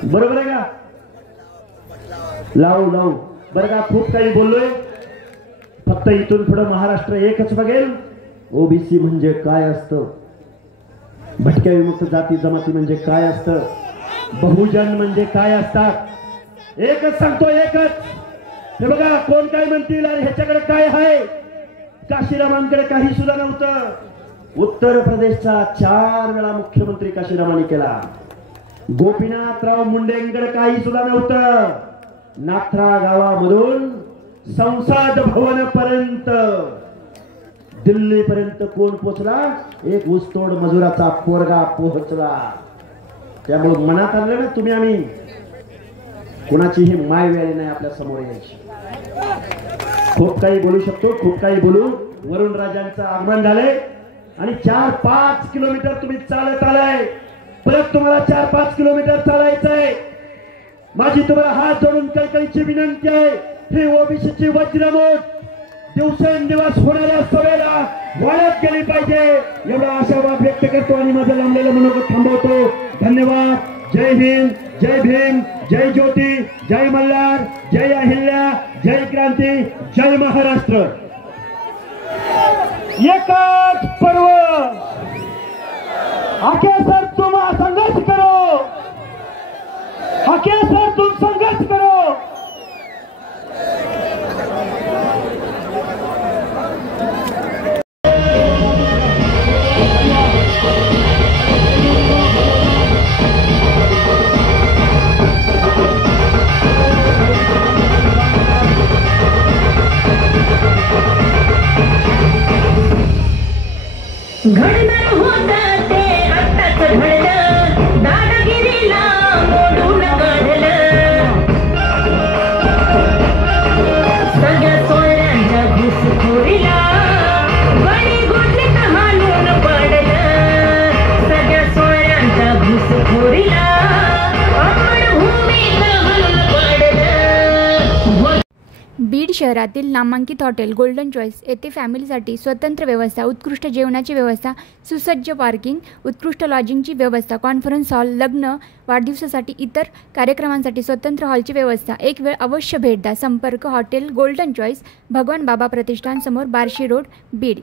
बरोबर आहे का? लावू बरं का? खूप काही बोललोय. फक्त इथून पुढे महाराष्ट्र एकच बघेल, ओबीसी म्हणजे काय असतं, भटक्या विमुक्त जाती जमाती म्हणजे काय असतं, बहुजन म्हणजे काय असतात. एकच सांगतो, एकच. हे बघा, कोण काय म्हणतील, अरे ह्याच्याकडे काय आहे? काशीरामांकडे काही सुद्धा नव्हतं. उत्तर प्रदेशचा 4 वेळा मुख्यमंत्री काशीरामांनी केला. गोपीनाथराव मुंडेंकडे काही सुद्धा नव्हतं. नाथरा गावामधून संसद भवन पर्यंत, दिल्ली पर्यंत कोण पोहोचला? एक ऊसतोड मजुराचा पोरगा पोहोचला. त्यामुळे मनात आणलं ना तुम्ही, आम्ही कुणाची ही माय वेळ नाही आपल्या समोर यायची. खूप काही बोलू शकतो, खूप काही बोलू. वरुण राजांचं आगमन झालंय आणि 4-5 किलोमीटर तुम्ही चालत आलाय. परत तुम्हाला 4-5 किलोमीटर चालायचंय. माझी तुम्हाला हात जोडून कळकळीची विनंती आहे, ही ओबीसीची वज्रमूठ दिवसेंदिवस होणाऱ्या सभेला वाढत गेली पाहिजे, एवढा आशावाद व्यक्त करतो आणि माझं लांबलेलं मनोगत थांबवतो. धन्यवाद. जय हिंद, जय भीम, जय ज्योती, जय मल्हार, जय अहिल्या, जय क्रांती, जय महाराष्ट्र. एकच पर्व, आके सर तुम संघर्ष करो, आके सर तुम संघर्ष करो. घडणार होतं ते आत्ताच घडलं, दादागिरीला मोडून काढलं. सगळ्या सोयऱ्यांच्या घुसखोरीला बळी घोटलीत हाणून पडलं. सगळ्या सोयऱ्यांच्या घुसखोरीला आपण भूमीत हाणून पडलं. बीड शहरातील नामांकित हॉटेल गोल्डन चॉईस येथे फॅमिलीसाठी स्वतंत्र व्यवस्था, उत्कृष्ट जेवणाची व्यवस्था, सुसज्ज पार्किंग, उत्कृष्ट लॉजिंगची व्यवस्था, कॉन्फरन्स हॉल, लग्न, वाढदिवसासाठी इतर कार्यक्रमांसाठी स्वतंत्र हॉलची व्यवस्था. एक वेळ अवश्य भेट द्या. संपर्क हॉटेल गोल्डन चॉईस, भगवान बाबा प्रतिष्ठान समोर, बार्शी रोड, बीड.